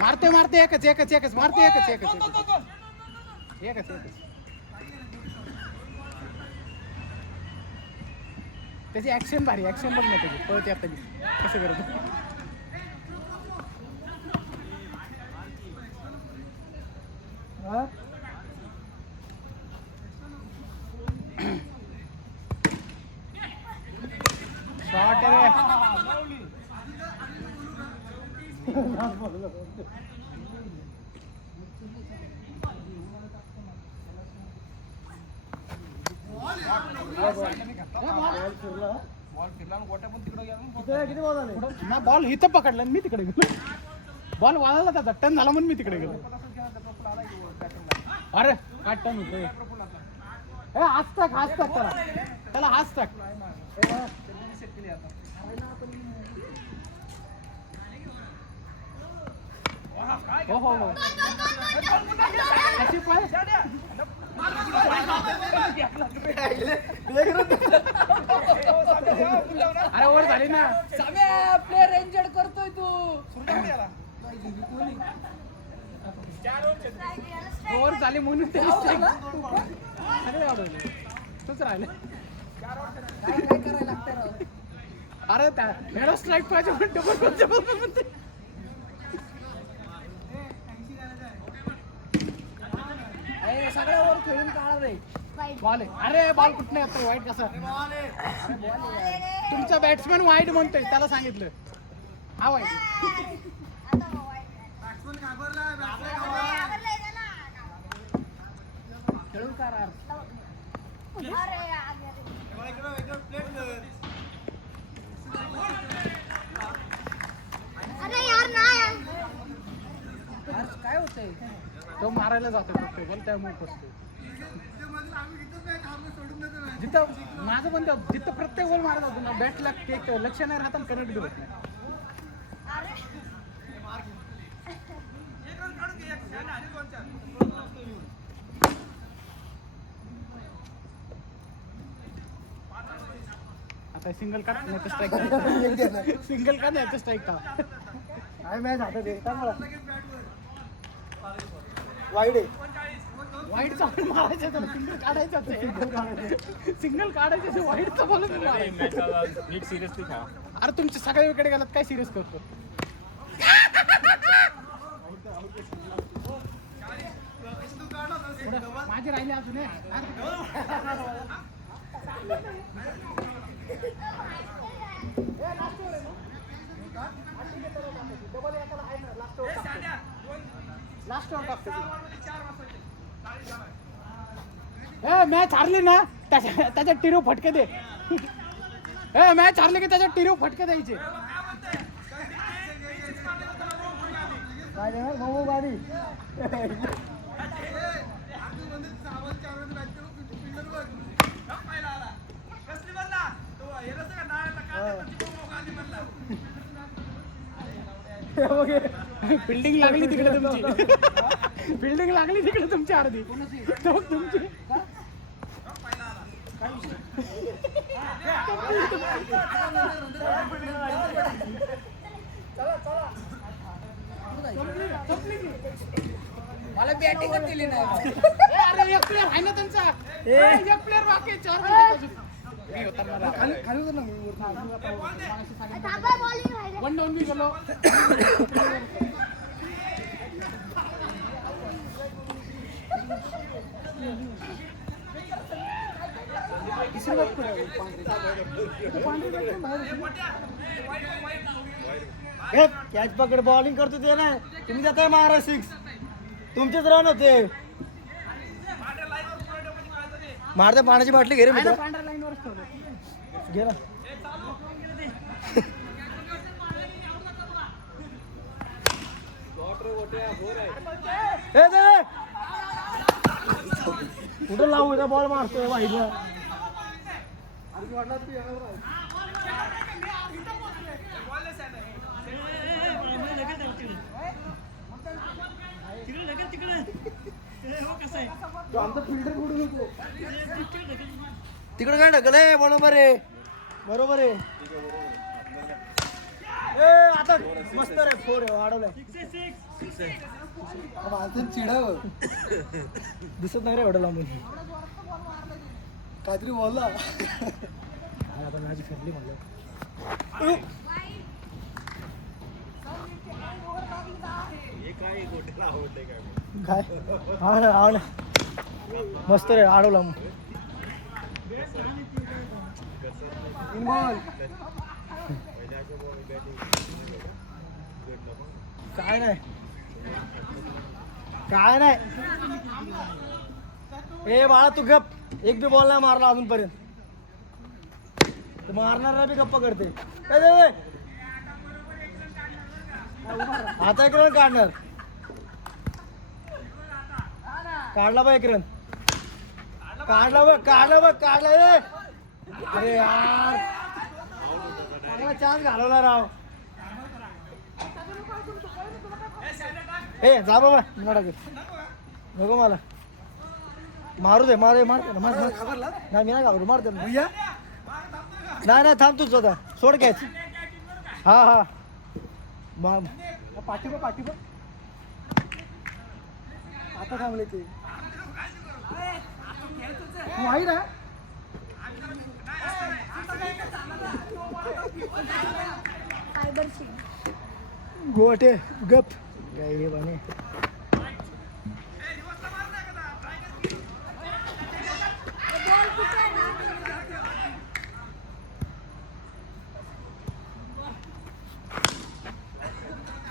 मारते एकच मारते एकच. त्याची ऍक्शन भारी ऍक्शन बघ ना त्याची पळते आता कसं करतो. शॉट आहे किती बॉल झाले. ना बॉल इथं पकडला आणि मी तिकडे गेलो. बॉल वाळाला त्याचा टर्न झाला म्हणून मी तिकडे गेलो. अरे काय टर्न होतोय. हाच टाक त्याला हाच टाक. हो कशी पाय अरे वर झाली ना. प्लेअर एंजॉय करतोय तू. ओव्हर झाली म्हणून ते सगळे आवडले तूच राहिले. काय करायला लागतं राव. अरे त्या स्ट्राईक पाहिजे म्हणते. सगळ्यावर खेळून काढा रे. बॉल आहे. अरे बॉल कुठं येतो वाईट कसं. तुमचा बॅट्समॅन वाईट म्हणतोय त्याला सांगितलं हा वाईट. खेळून काढा. अरे यार ना यार. काय होतंय. तो मारायला जातो प्रत्येक बॉल त्यामुळे फसतो. जिथं माझं पण जिथं प्रत्येक बॉल मारत होतो ना बॅटला एक लक्ष नाही राहत आणि कनेक्ट होत नाही. आता सिंगल का नाही तर स्ट्राईक. सिंगल का नाही तर स्ट्राईक का. काय मॅच हातात आहे. वाईड आहे. वाईटचा पण मारायचं तर सिंगल काढायचं सिग्नल काढायचं वाईटचं बोलत सिरियसली खा. अरे तुमचे सगळे विकेट गेलात काय सिरियस करतो माझे राहिले अजून लास्ट ओव्हर टाकतो मॅच हारली ना त्याच्यात टिरो फटके दे मॅच हारली की त्याच्यात टिरो फटके द्यायचे काय देणार भाऊ गाडी. बिल्डिंग लागली तिकडे तुमची बिल्डिंग लागली तिकडे तुमची अर्धी तो तुमची मला बॅटिंगच दिली नाही. अरे एक प्लेअर आहे ना त्यांचा एक प्लेअर बाकी 4 खाली उतर ना थांबा बॉलिंग राहिले. 1 डाऊन मी गेलो कॅच पकड बॉलिंग करतो ते ना तुम्ही जाताय मारा 6. तुमचेच रन होते. मारते पाण्याची बाटली घे रे मित्र. पांढऱ्या लाईनवरच ठेवलं घे ना. कुठं लावू का बॉल मारतोय वाईटला. तिकडे काय ढकल आहे. बरोबर आहे बरोबर आहे. आता मस्त रे 4 आहे वाढवलंय. चिडावं दिसत नाही रे एवढं लांबून. काहीतरी बोलला आता माझी फेरली म्हणलं. काय हा ना मस्त रे अडवला मग. काय नाही काय नाही. ए बाळा तू गप. एक बी बॉल नाही मारला अजूनपर्यंत. मारणार बी गप्पा करते. आता एक रन काढणार. काढला बा एक रन. काढला बघ काढला बघ काढला. अरे यार चांगला चान्स घालवला राव. ए जा बाबा नको मला. मारू दे मार मार नाही मी नाही घाबरू. मार दे नाही नाही थांब तूच स्वतः सोड कॅच. हा हा पाठीबा पाठीबा आता थांबले ते वाईट आहे. फायबरची गोटे गप काय हे बने. बॉल कुठे ना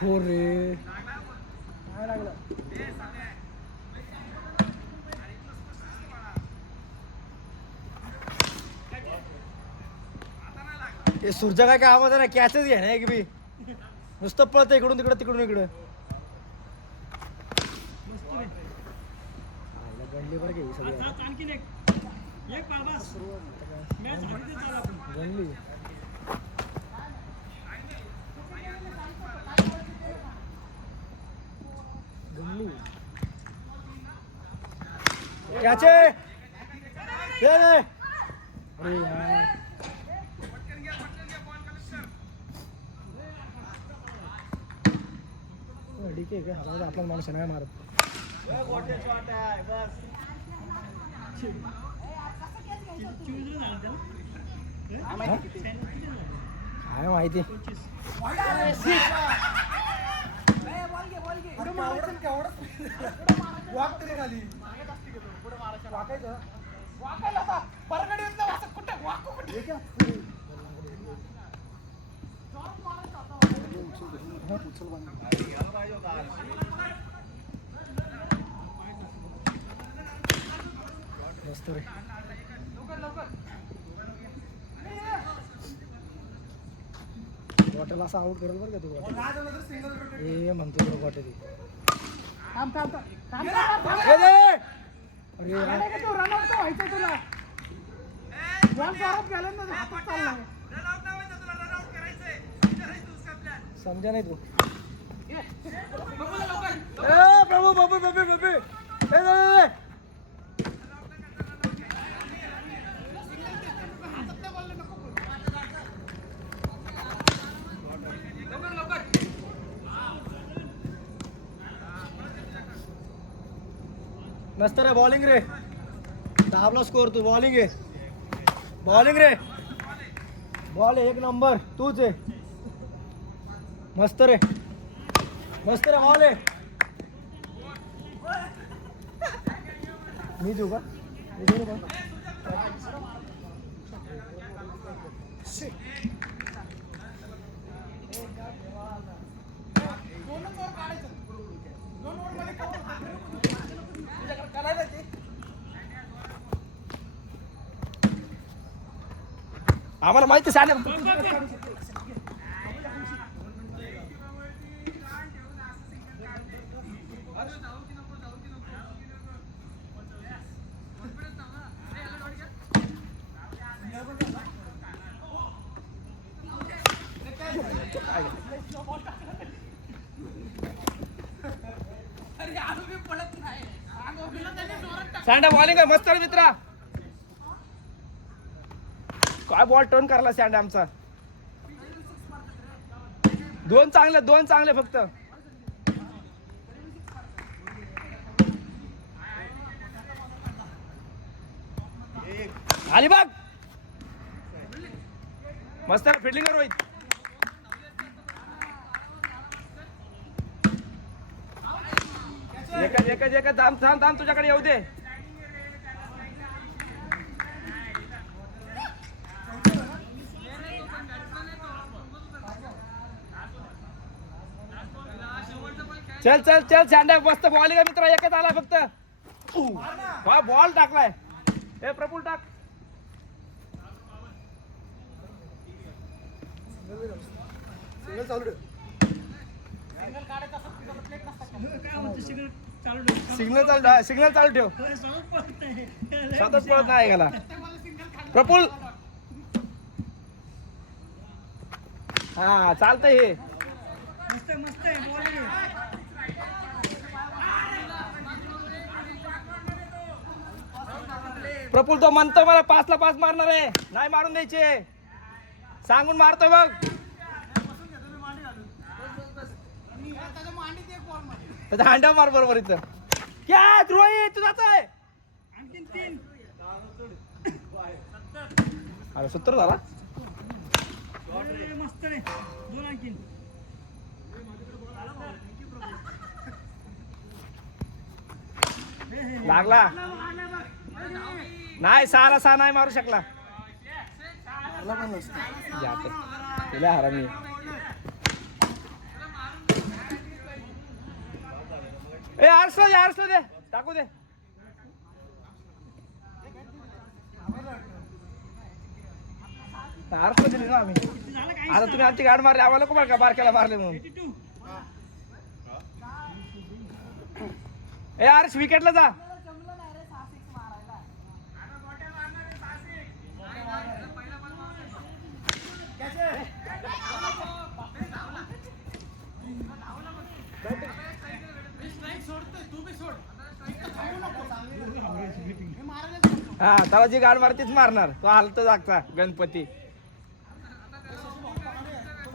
हो रे काय लागलं. हे सूर्जा काय आवाज आहे ना कॅचच घ्या ना की बी नुसतं पळतं इकडून तिकडं तिकडून इकडं. गणली बरं घे सगळं गणली. गणली कॅच आहे. अरे यार ठीक आहे काय आपला माणूस नाही मारत. काय माहिती. वाक तरी खाली वाकायचं वाकायला आता परगडी येत नाही, वासं कुठे वाकू कुठे मस्त रे. बॉटल असं आउट करेल बरं का तू. ए म्हणतो तुला बॉटल. थांब थांब थांब अरे तू रनआउट तर व्हायचं तुला बॉल जोरात गेला ना तो हातात चालला समजा नाही तू. ए प्रभू बाबू बाबू बाबू ए मस्त रे. बॉलिंग रे. दाबला स्कोर तू. बॉलिंग आहे. बॉलिंग रे. बॉल एक नंबर तूच आहे. मस्त रे. मस्त रे. बॉल आहे. मी देऊ का? मी देऊ का? आम्हाला माहिती सांग. सँडा बॉलिंग आहे मस्त रे मित्रा. काय बॉल टर्न करला सँडा आमचा. दोन चांगले फक्त. आली बघ. मस्त फिल्डिंग कर रोहित. एकच थांब तुझ्याकडे येऊ दे. चल सँडा मस्त बॉलिंग आहे मित्र. एकच आला फक्त. हा बॉल टाकलाय. हे प्रफुल टाक. सिग्नल चालू ठेव. सतत पळत नाही गेला प्रफुल. हा चालतंय हे. प्रफुल तो म्हणतो मला 5 ला 5 मारणार आहे. नाही मारून द्यायचे सांगून मारतोय बघ. त्याचा हांडा मार बरोबर इथं. क्या रोहित तुझाच आहे. अरे 70 झाला. लागला नाही. 6 नाही मारू शकला. तिला हरामी. ए आरसो दे टाकू दे. आरसो दिली ना आम्ही. आता तुम्ही आमची गाड मारली आम्हाला नको का बारक्याला मारले म्हणून. ए आरस विकेटला जा. हा तेव्हा जी गाड मारतीच मारणार. तो हालत जागचा गणपती.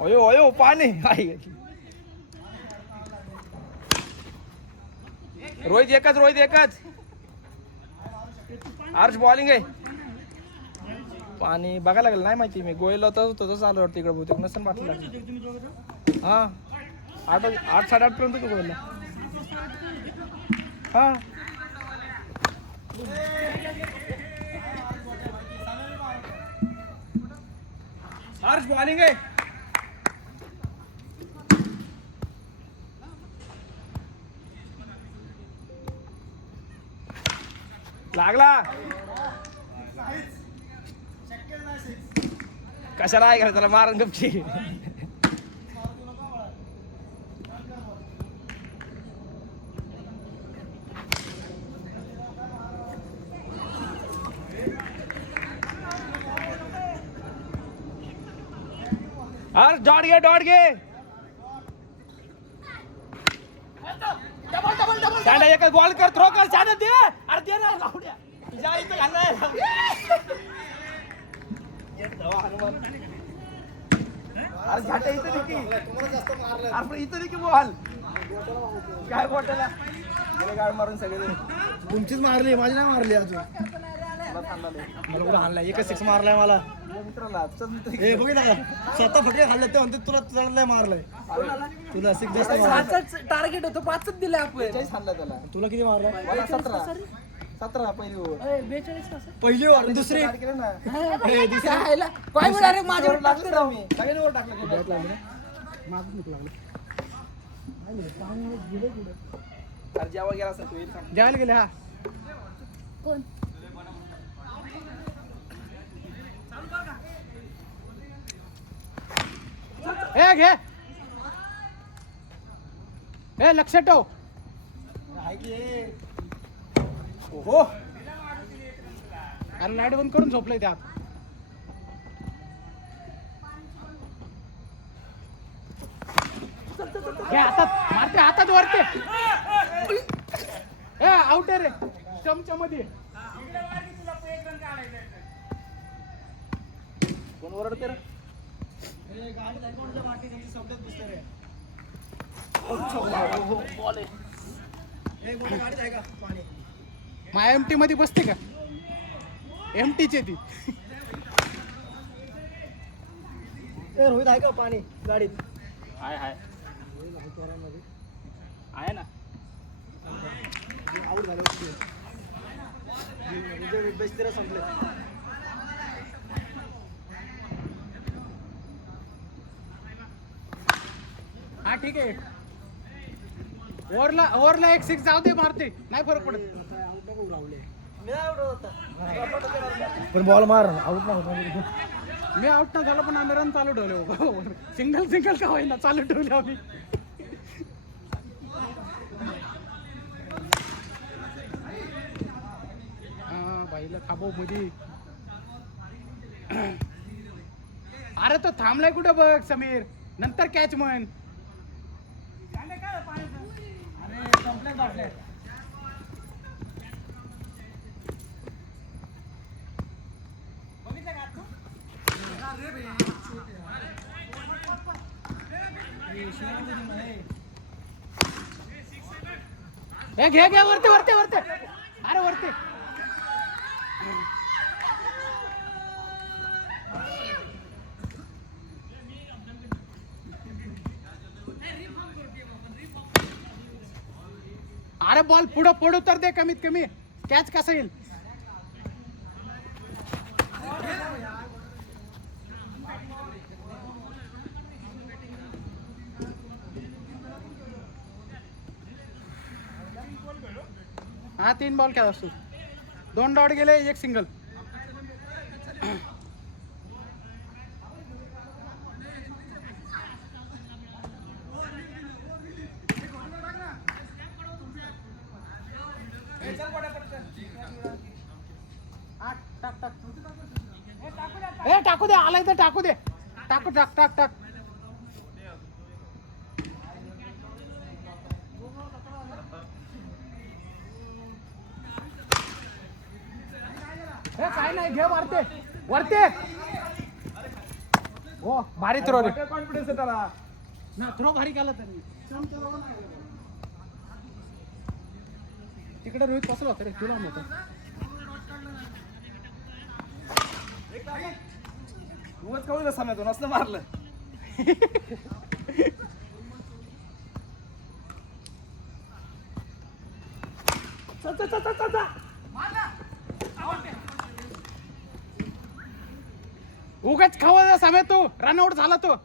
अयो पाणी. रोहित एकच हर्ष बॉलिंग आहे. पाणी बघायला लागलं नाही माहिती मी गोयला होतो चालू वाटतं इकडे बहुतेक नसेल वाटलं. हा 8-8:30 पर्यंत तू गोयला. हा हर्ष बॉलिंग आहे. लागला कशाला आहे का त्याला मारण गपची. हर्ष डॉट घे सांडा एकच बॉल कर थ्रो कर सांडा दे. अरे दे ना लावड्या तुझ्या इथं घालणार. अरे झाटे इथं देखी अरे इथं देखी बॉल काय बोटायला गेले गाड मारून सगळे. तुमचीच मारली माझी नाही मारली अजून. मला कुठं हाणलाय एकच 6 मारलाय मला. मित्राला हे बघितलं का स्वतः फटके खाल्ले ते म्हणते तुला तुला मारलाय. तुला 6 जास्त मारलाय. टार्गेट होतो 5च दिले आपण. हाणला त्याला. तुला किती मारलाय? मला 17 पहिली ओव्हर. 42 पहिली ओव्हर दुसरी केलं ना काय डायरेक्ट माझ्यावर टाकलं ना मी सगळ्यांनी ओव्हर टाकलं. अरे जेव्हा गेला असेल तू येईल सांग. जायला गेले. हा कोण घे लक्ष ठेव. ओहो अरे लाईट बंद करून झोपलंय त्यात. हातात मारते हातात वरते. आउट आहे रे स्टंपच्या मध्ये. कोण ओरडते रे. माया एमटी मध्ये बसते का एमटीचे ती. रोहित आहे का पाणी गाडीत? आहे ना. आऊट झालं बेस्ट संपले. हा ठीक आहे. ओव्हरला एक 6 जाऊ दे मारते नाही फरक पडत. पण बॉल मार आऊट नाही. मी आउट ना झालं पण आम्ही रन चालू ठेवले. सिंगल का होईना चालू ठेवले आम्ही. बाईला खाबो मध्ये. अरे तो थांबलाय कुठं बघ समीर नंतर कॅच म्हण. घे वरते अरे वरते. अरे बॉल पुढं पडू तर दे कमीत कमी. कॅच कसं येईल. हा 3 बॉल काय असतो. 2 डॉट गेले 1 सिंगल. टाकू दे आलाय तर टाकू दे. टाक. काय नाही घे वरते. हो भारी थ्रो रे. कॉन्फिडन्स आहे त्याला. ना थ्रो भारी केला त्यांनी. तिकडे रोहित बसला होता रे तुला होता उगाच कळलं साम्या तो नसतं मारलं. उगाच खावा साम्या तो रनआउट झाला तो.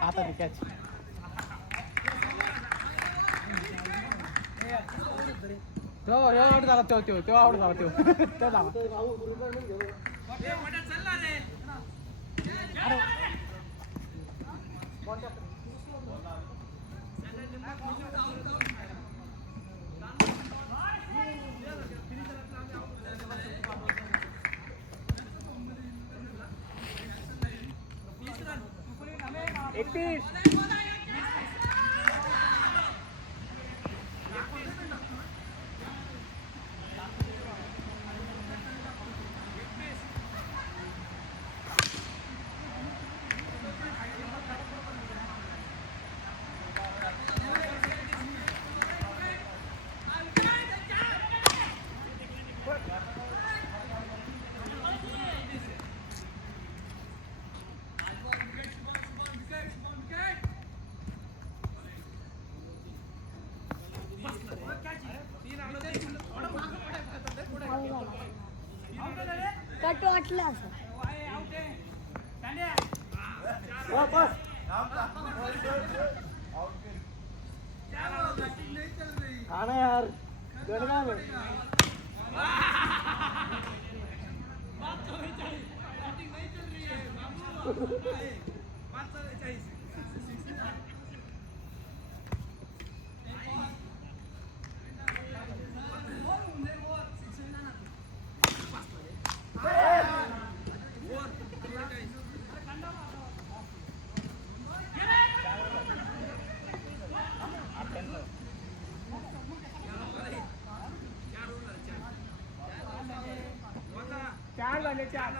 आता कॅच तो आउट झाला तो आउट झाला तो झाला. कट वाटला असं. हा ना यार गडगाव आहे. चार झाले चार.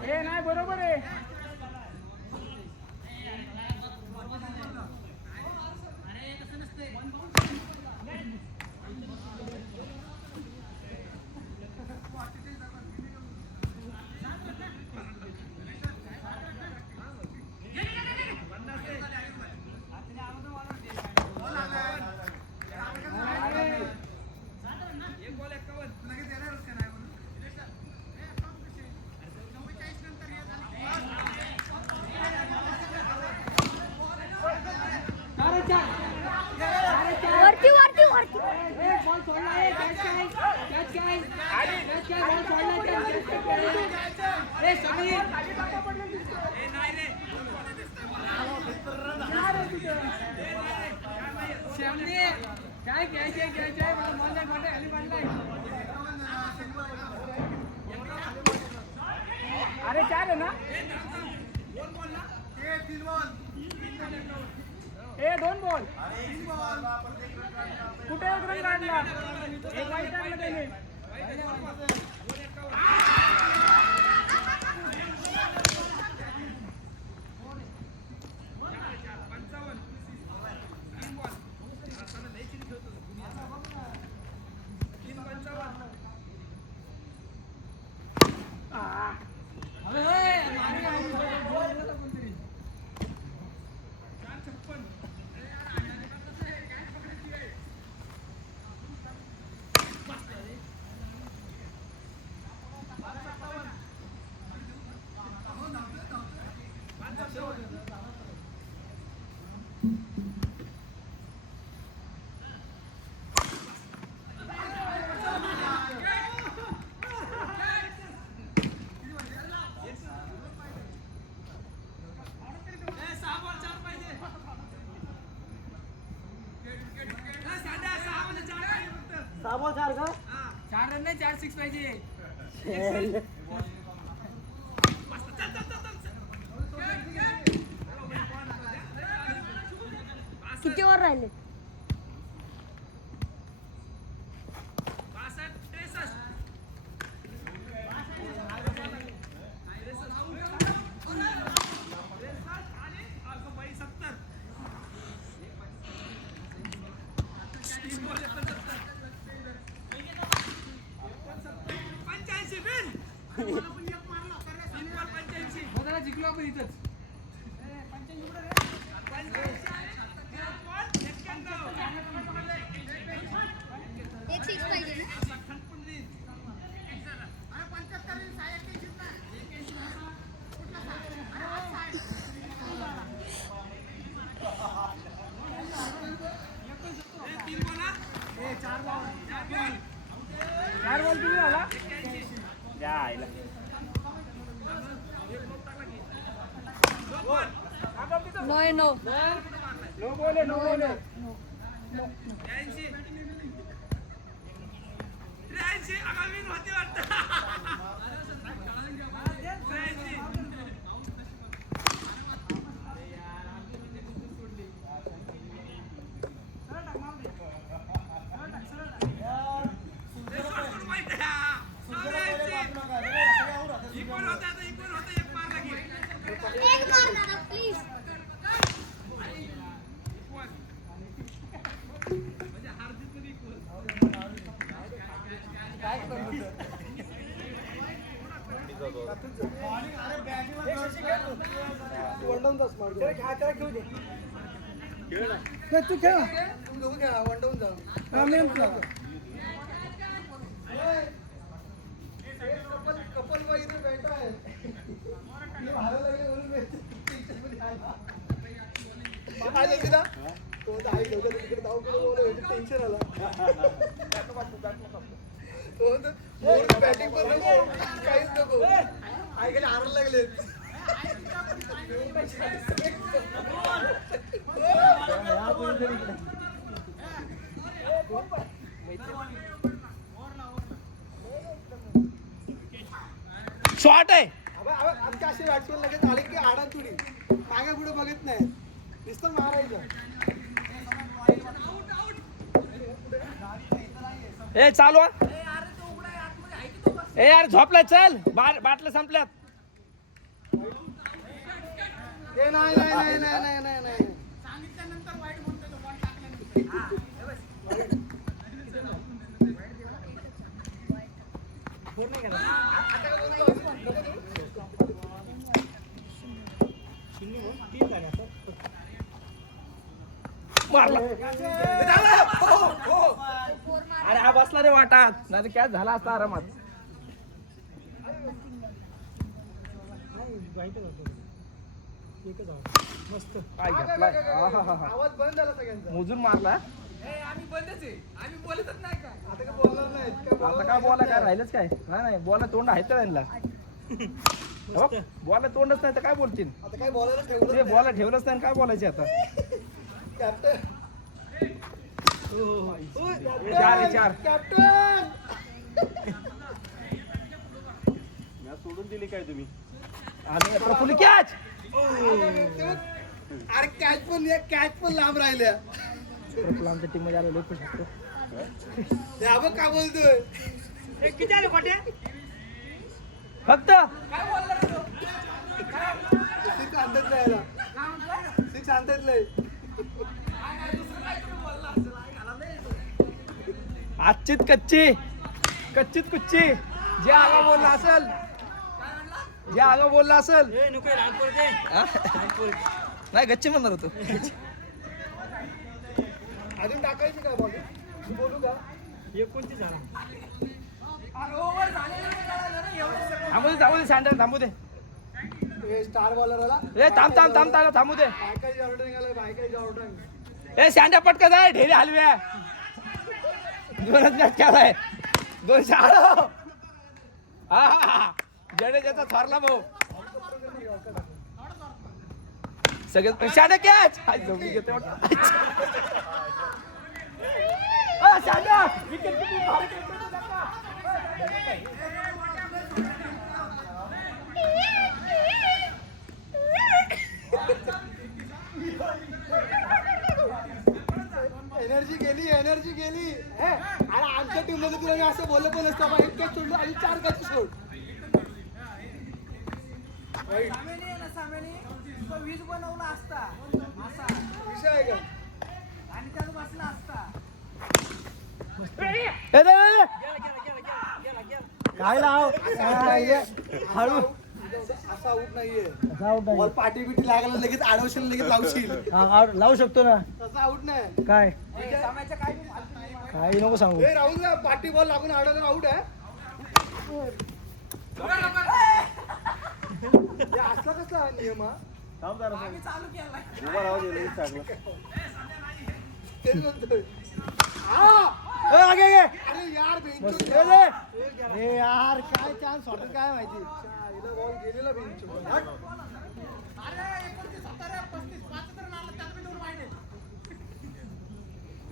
हे नाही बरोबर आहे. वरती वरती वरती. बॉल सोडला आहे. कॅच काय कॅच काय कॅच काय बॉल सोडला. ए समीर श्यामने काय घ्यायचे मला बॉल नाही पाठे खाली पडलाय. अरे चार आहे ना. ए दोन बॉल कुठे एक रन काढला. एक वाईट टाकला त्याने. सिक्स पाहिजे. किती वर राहिले? मला जिंकलो आपण इथंच. एक सिक्स पाहिजे ना? चार बॉल तुम्ही आला. नाही नो नो बोले नो बोले. एक मार दादा प्लीज. तू खेळ दोघं खेळा वंडवून जा. कपल वगैरे बैठा आहे. मी हारायला लागले म्हणून आज एकदा तो आई ठेवतो तिकडे धाव केलं बोल टेन्शन आला. तो बॅटिंग पण नको काहीच नको आईकडे हारायला लागले. शॉट आहे. आमच्या असे बॅट्समॅन लगेच आले की आडा तुडी मागे पुढे बघत नाही नुसतं मारायचं. ए चालू आहे. ए यार झोपलाय चल. बाटल्या संपल्यात. हे नाही नाही नाही नाही नाही नाही नाही मारला. अरे हा बसला रे वाटात नाही काय झाला असता आरामात. मस्त काय घेतलाय. आहाहाहा. आवाज बंद झाला सगळ्यांचा. मोजून मारला. आम्ही बंदच आहे. आम्ही बोलतच नाही का. आता काय बोलणार नाही आता काय बोला काय राहिलंच काय नाही नाही बोला तोंड आहे त्यांना. बोला तोंडच नाही तर काय बोलतील. आता काय बोलायला ते ठेवलं बोला ठेवलंच नाही काय बोलायचे आता. कॅप्टन चार आहे, चार. कॅप्टन सोडून दिली काय तुम्ही? आणि प्रफुल्ल कॅच. अरे कॅच पण लांब राहिल्या. प्रफुल्ल आमच्या टीम मध्ये आलेलो खुश असतो. या बघ का बोलतोय. किती आले खोट्या. फक्त सिक्स आणतात नाही याला. सिक्स आणतात नाही. आजचीच कच्चीत कुच्ची जे आगा बोलला असेल हा? नाही गच्ची म्हणणार होतो. अजून टाकायची का बॉल बोलू का. थांबू दे सँडल थांबू दे. स्टार बॉलरला ए थांबू दे. बायका जॉर्डन आला बायका जॉर्डन. ए सँड्या पटकन जाय ढेरी हलव्या. दोनच मॅच केलाय. 2 आलो. हा जडेजाचा थोरला भाऊ. सगळे सँड्या कॅच. जवळी घेते वाटतं. सँड्या विकेट किती एनर्जी गेली एनर्जी गेली. अरे आमच्या टीम मध्ये तुला मी असं बोललं पण असतं बाबा, एक कॅच सोडलं आणि 4 कॅच सोड. वीज बनवला असता असा विषय आहे का? आणि त्यात बसला असता. ए दे, ए, काय लाव हळू असा आऊट नाहीये. आउट बॉल नाही. पाठी बिटी लागला लगेच अडवशील लगेच लावशील. हा, out लावू शकतो ना. तसा आऊट नाही. काय सामायचं काय काही नको सांगू. ए राहुल ना, पाठी बॉल लागून अडवलं आऊट आहे. हे असला कसला नियम हा? चालू केला. तेच म्हणतोय. आ! ए, आगे आगे. अरे यार बस, बेंच ए, दे. ए यार काय चान्स वाटत काय माहिती. बॉल गेलेला बेंच.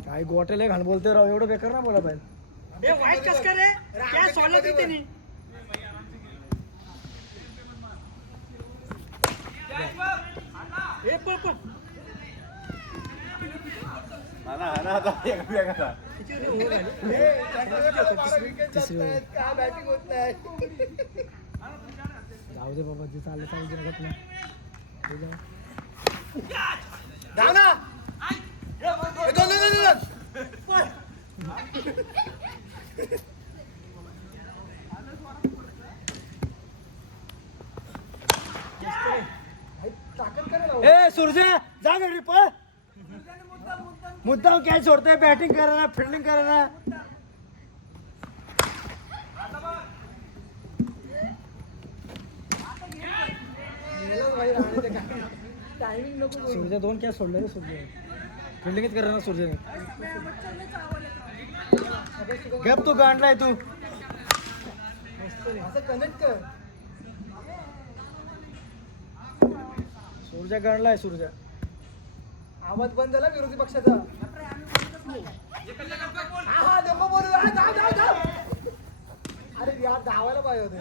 काय गोटेले घाण बोलतोय राव, एवढं बेकार ना बोला पाहिजे. वाईट कस काय रे काय सोडलं की त्यांनी. हे पळ पळ. काय बॅटिंग होत नाही. जाऊ दे बाबा, जे चाललं चालू दे, घटना. हे जाऊ. धाव ना. ए, दोन. ताकद करे ना. ए सूर्या जा घरी पळ. मुद्दाम कॅच सोडतोय, बॅटिंग करा फिल्डिंग करा. टायमिंग नको. सूर्या 2 कॅच सोडले रे. सूर्य फिल्डिंगच करा ना सूर्याने. गप तू गांडलाय तू. असं कनेक्ट कर. सूर्या गांडलाय सूर्या. आवाज बंद झाला विरोधी पक्षाचा. हा नको बोलू. धाव. अरे यार धावायला पाहिजे होते.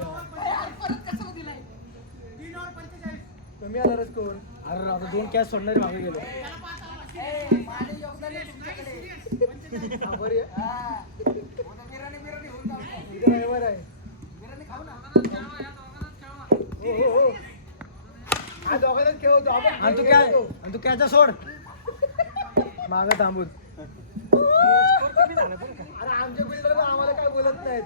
कमी आला रे स्कोर. अरे आता 2 कॅच सोडणारे मागे गेलो. बरी रविवार आहे. हो. हा दोघांनाच खेळवतो आपण. आणि तू कॅच सोड माग थांबून. अरे आमचे बिल्डर आम्हाला काय बोलत नाहीत.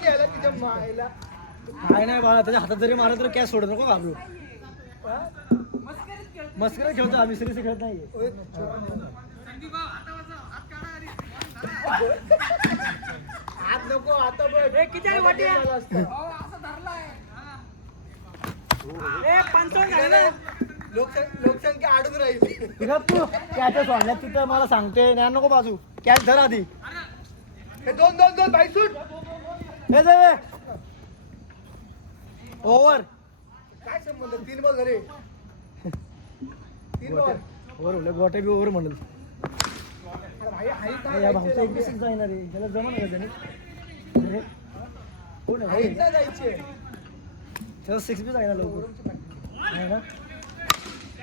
घ्यायला तिच्या मायला. काय नाही बाळा, त्याच्या हातात जरी मारलं तर कॅच सोड, नको घाबरू. मस्करी खेळतो आम्ही, सिरीज खेळत नाही. हात नको आता बघ. किती आहे वाटी? लोकसंख्या अडून राहील. गप तू कॅच सोडल्यात तिथं मला सांगते ज्ञान नको बाजू. कॅच धर आधी. हे दोन बाई सूट. हे दे ओव्हर. काय संबंध? 3 बॉल झाले. 3 ball. Over Gote be over म्हणल. अरे भाई हाईट नाही या भाऊचा एक जायची. दिवस जाईना रे, त्याला जमन का त्याने. अरे, कोण आहे? हाईट नाही जायची. त्याला 6 बी जाईना लवकर. नाही ना?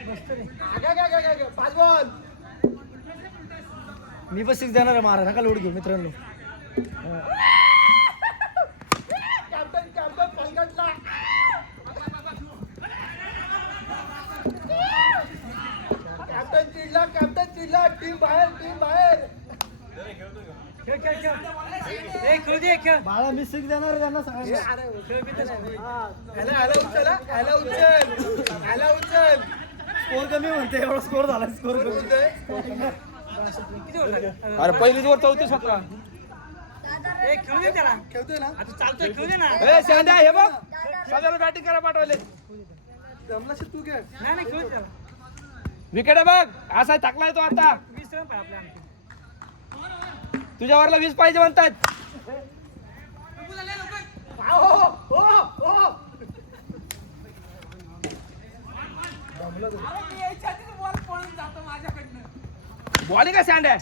मस्त रे. आगा. 5 बॉल. मी पण 6 देणार आहे मारा, नका लोड घेऊ मित्रांनो. कॅप्टन पंकजला. कॅप्टन चिडला. टीम बाहेर. बाळा मी 6 देणार आहे त्यांना सगळ्यांना. ह्याला उचल. स्कोर कमी म्हणते, एवढा स्कोर झाला. स्कोर अरे पहिलीच वर 34 होता. खेळू दे त्याला. खेळतोय ना. आता चालतोय खेळू दे ना. ए सांड्या हे बघ, सगळ्याला बॅटिंग करा पाठवले. जमला तू खेळ. नाही खेळू दे त्याला. विकेट बघ, असा टाकलाय तो आता. 20 रन पाहिजे आपल्या आमचे. तुझ्यावरला 20 पाहिजे म्हणतात. यायच्या आधीच बॉल पळून जातो माझ्याकडनं. बॉलिंग का सँड आहे.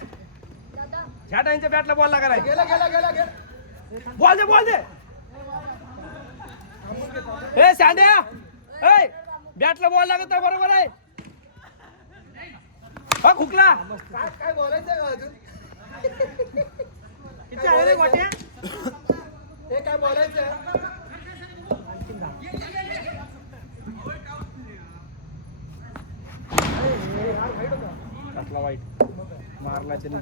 दादा ह्या टाइमच्या बॅटला बॉल लागा नाही. गेला गेला गेला गेला. बॉल दे बॉल दे. ए सांड्या ए बॅटला बॉल लागत नाही बरोबर आहे. हा हुकला. काय काय बोलायचं का अजून? किती आहे रे गोट्या? हे काय बोलायचं? कसला वाईट मारला त्याने.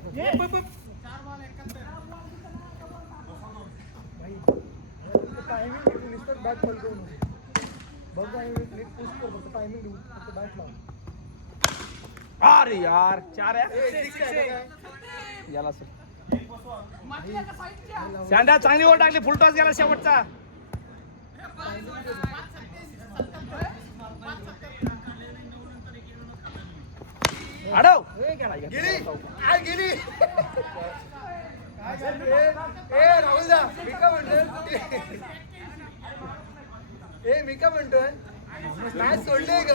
अरे यार 4 आहे. याला सर सांड्या चांगली ओव्हर टाकली. फुल टॉस गेला शेवटचा. अडव गेली काय गेली? ए राहुल दा मी काय म्हणतोय? ए मी काय म्हणतोय? मॅच सोडली आहे का?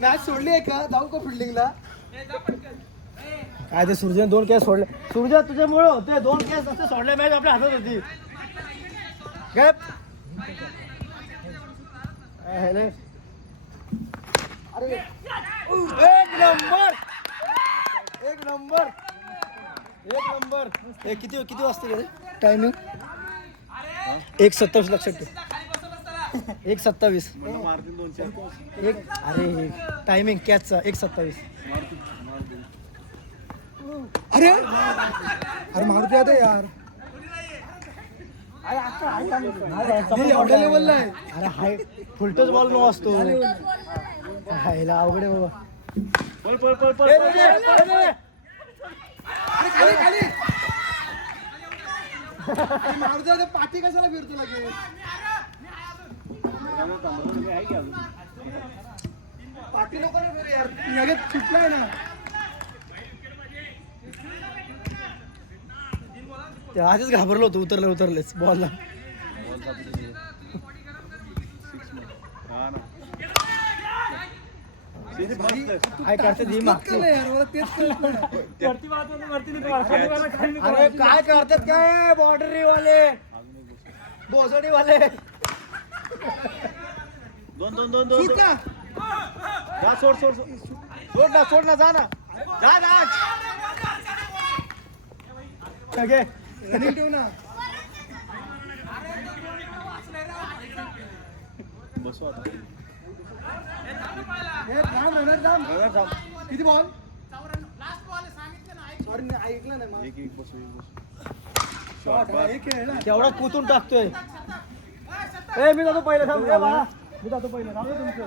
मॅच सोडली आहे का? जाऊ का फिल्डिंगला? काय ते सूर्यने 2 कॅच सोडले. सूर्य तुझ्यामुळे होते 2 कॅच असते सोडले. मॅच आपल्या हातात होती. गप. अरे एक नंबर एक नंबर एक नंबर. हे किती किती वाजता गेले टायमिंग? 1:27 लक्षात ठेव. 1:27 एक. अरे टायमिंग कॅचचा 1:27. अरे अरे मारुती आता यार एवढ्या लेवलला आहे. अरे हाय फुलटच बॉल नो असतो. हायला अवघड आहे बाबा. खाली खाली मारुती आता पाठी कशाला फिरतो लगे? पाठी लोकांना फिर यार लगेच सुटलाय ना. ते आधीच घाबरलो होतो. उतरलेच बॉलला. काय करते ती मागची. यार मला तेच कळत नाही. अरे काय करतात काय बॉर्डरी वाले बोसडी वाले. 2 सुट ना. जा सोड ना जा ना जा. सगळे रनिंग ठेव ना. हे थांब रनर थांब. किती बॉल? अरे नाही, ऐकलं नाही मला. शॉट एक आहे ना. केवढा कुतून टाकतोय. ए मी जातो पहिले. थांब ए बाळा. मी जातो पहिले. राहू दे तुमचं.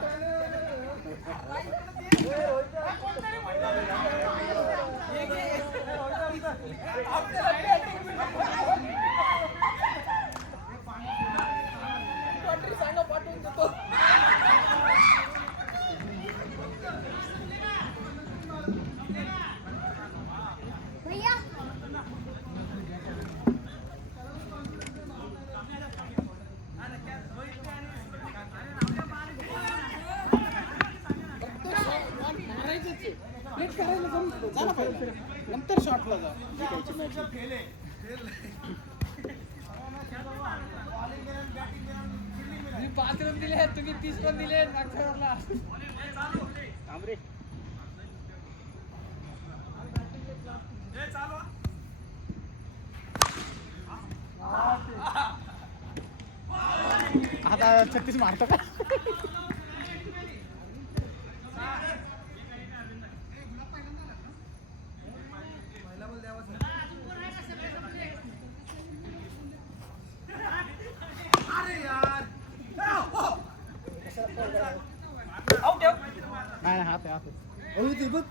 भैया नंतर शॉटला जा. मी 5 रन दिले. तुम्ही 30 रन दिले. नागपूरला आता 36 मारतो का? नाही हात आहे हात आहे. ते बघ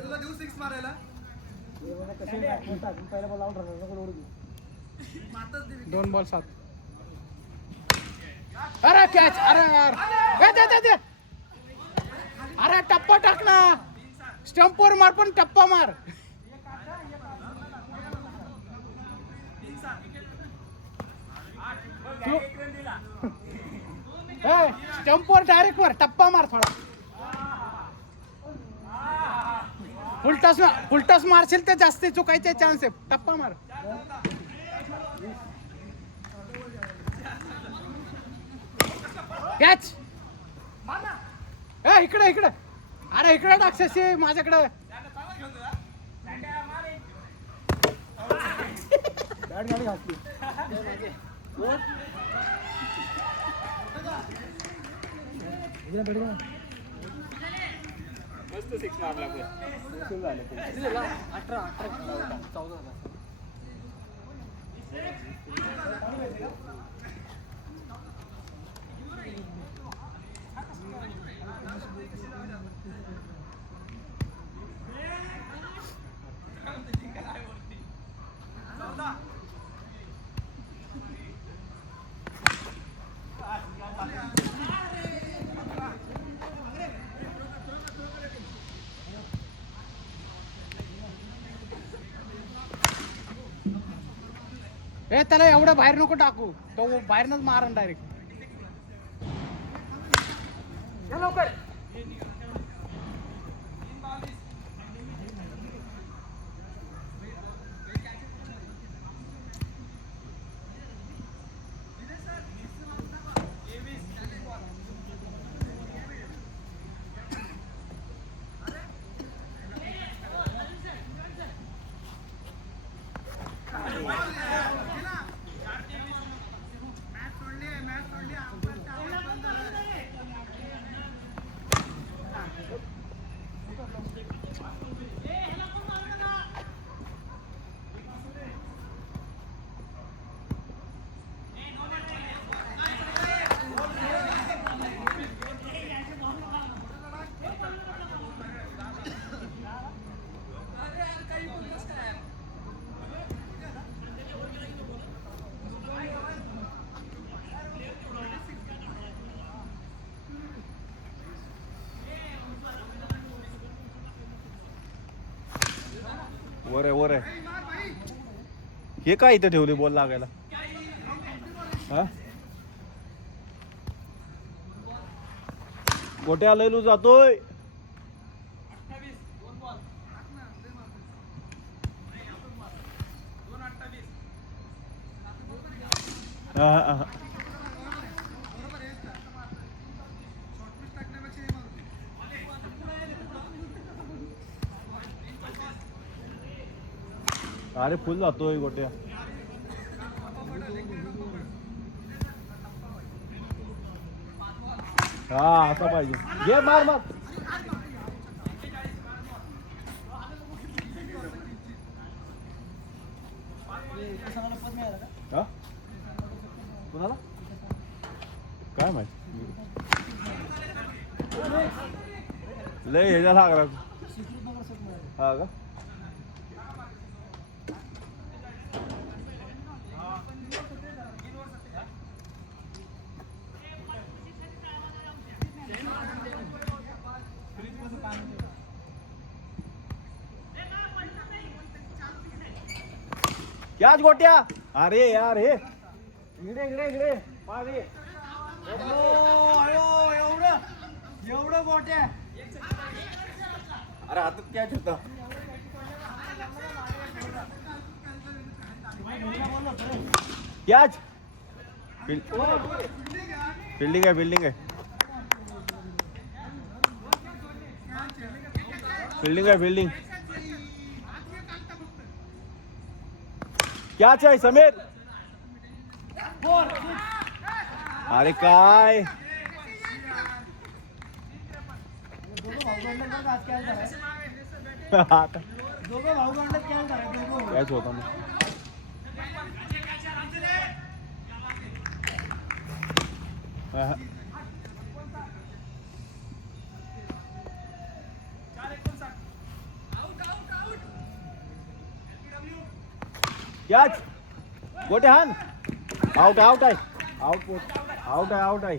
तुला देऊ 6 मारायला. पहिला बॉल आउट राहणार. 2 बॉल 7. अरे कॅच. अरे यार दे. अरे टप्पा टाक ना. स्टंपवर मार पण टप्पा मार. स्टंपवर डायरेक्ट वर टप्पा मार थोडा. फुलटॉस मारशील तर जास्त चुकायचे चान्स आहे. टप्पा मार. कॅच. इकडे इकडे. अरे इकडे टाकशी माझ्याकडे. बॅट गाडी घातली. मस्त सिक्स मारला. त्याला एवढं बाहेर नको टाकू. तो बाहेरनच मारण डायरेक्ट. वर आहे. हे काय इथं ठेवले बॉल लागायला? हा गोट्या लयलू जातोय. अरे फुल जातोय गोट्या. हा असा पाहिजे. घे मार मार. हा कुणाला काय माहिती. लय ह्याच्या लागला. हा का क्याच गोट्या. अरे यार हे इकडे इकडे इकडे पाणी. एवढं गोट्या. अरे हातात कॅच होता. कॅच. फिल्डिंग आहे फिल्डिंग आहे फिल्डिंग आहे फिल्डिंग. कॅच आहे समीर. अरे काय दोघं भाऊ भांडत काय झालं. कॅच होता ना. कॅच गोटे हान. आउट आउट आहे. आउट आउट आहे आउट आहे.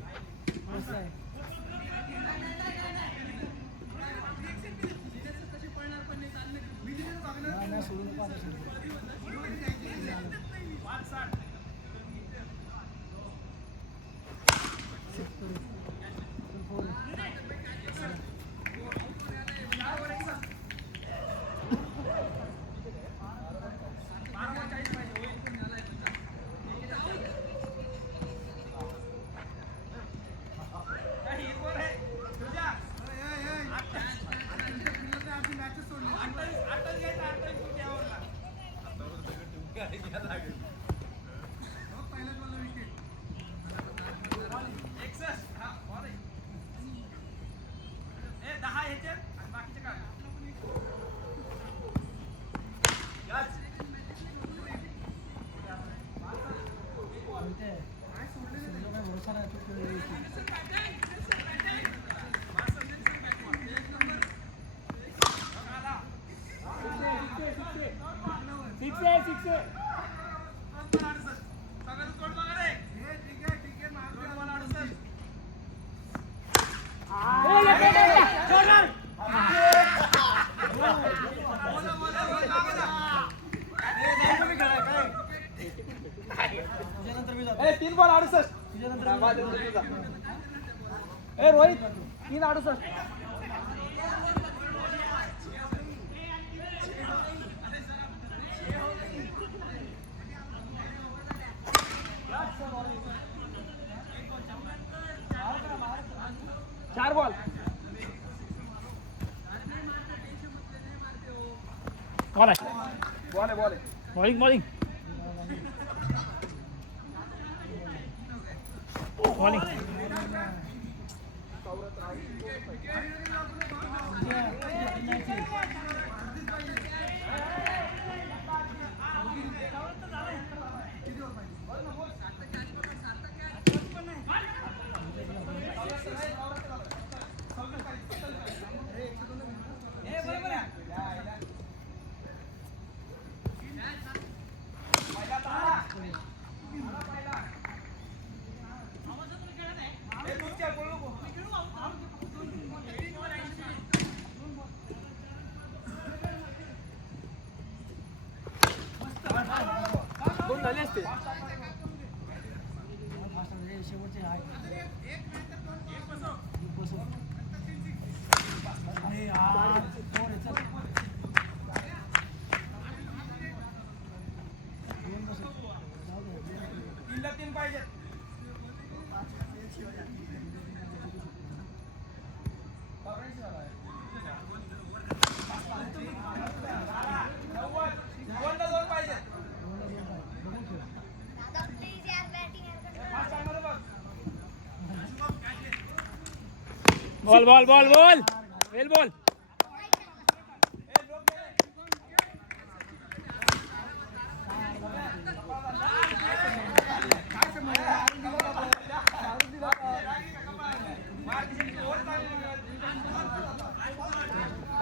तीन बॉल 68. ए रोहित 3 68. चार बॉल. बॉल आहे बॉल आहे बॉल आहे. बॉलिंग बॉलिंग बॉलिंग दोन झाले असते. शेवटचे आहे तीन पाहिजे. दोन पाहिजे. दादा प्लीज यार batting ball ball ball ball well ball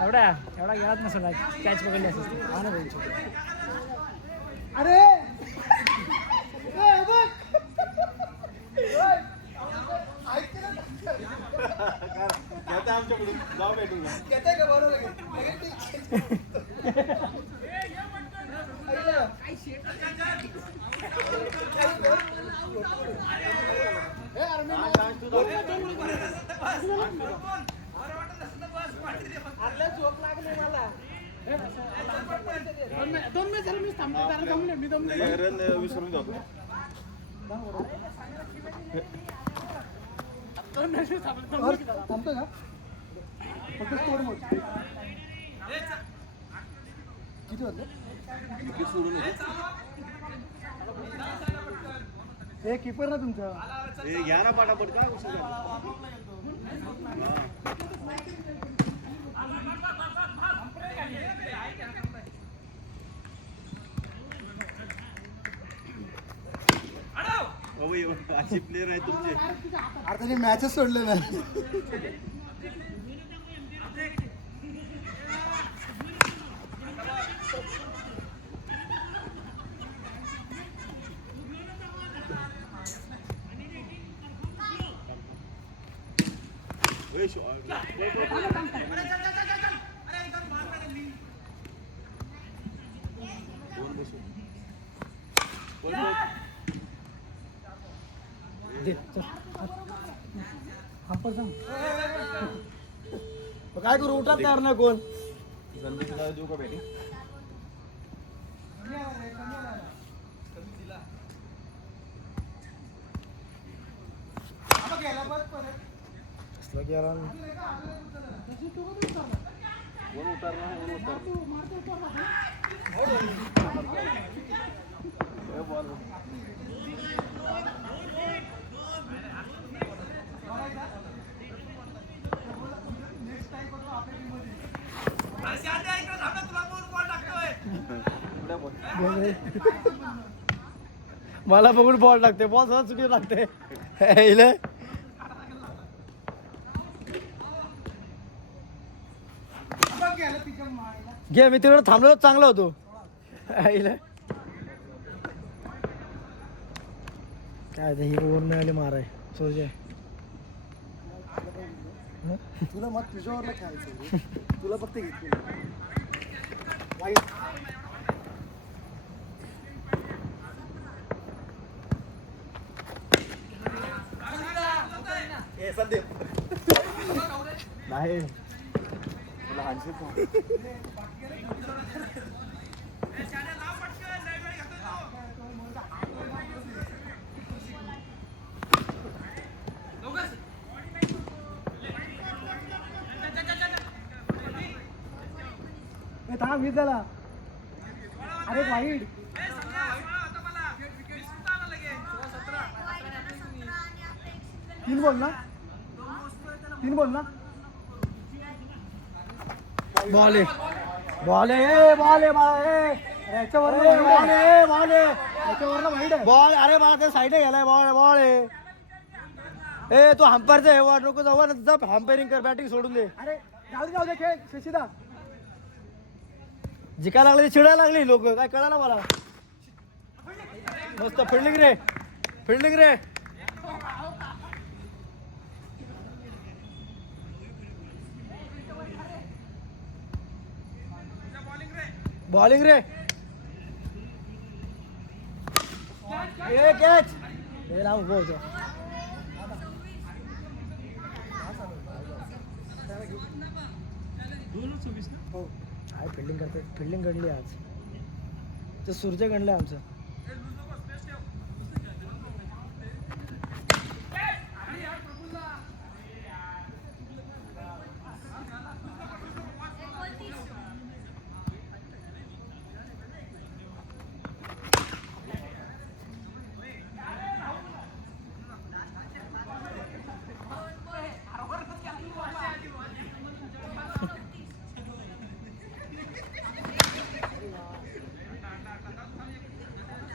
एवढा गेलाच नसेल कॅच पकडली असेल. हा ना भाई. अरे आमच्याकडून जाऊ भेटून दोन मॅच झाले मी थांबलो त्याला दमले मी दमले रन विसरून जातो. दोन मॅच थांबलो थांबतो का फक्त स्कोर मोड किती वाजले हे कीपर ना तुमचा घ्या ना पाठापट काय उशीर अशी प्लेअर आहे तुमचे. अरे त्याने मॅचच सोडले ना. काय करू उठा तयार ना कोण देऊ का बॅटिंग. मला बघून बॉल लागते बॉल सहज चुकी लागते. इले घे मी तिकडे थांबलो चांगला होतो इले काय ते ही ओर मिळाली माराय सोरजे तुला मग तुझ्यावर खेळायचं तुला फक्त घेतली नाही थांब घेत झाला अरे वाईट तीन बोल ना बॉल आहे बॉल आहे बॉल आहे याच्यावर बॉल आहे याच्यावर वाईट आहे बॉल अरे बाळा ते साईड गेलाय बॉल आहे ए तू हंपरचा आहे वाट नको जाऊ ना हंपेरिंग कर बॅटिंग सोडून दे अरे जाऊ दे खेळ शशीदा जिका लागले चिडायला लागली लोक काय कळा ना मला मस्त फिल्डिंग रे बॉलिंग रे ए कॅच हे लाव गो होतो काय फिल्डिंग करते फिल्डिंग गणली आज ते सूर्य गणलं आमचं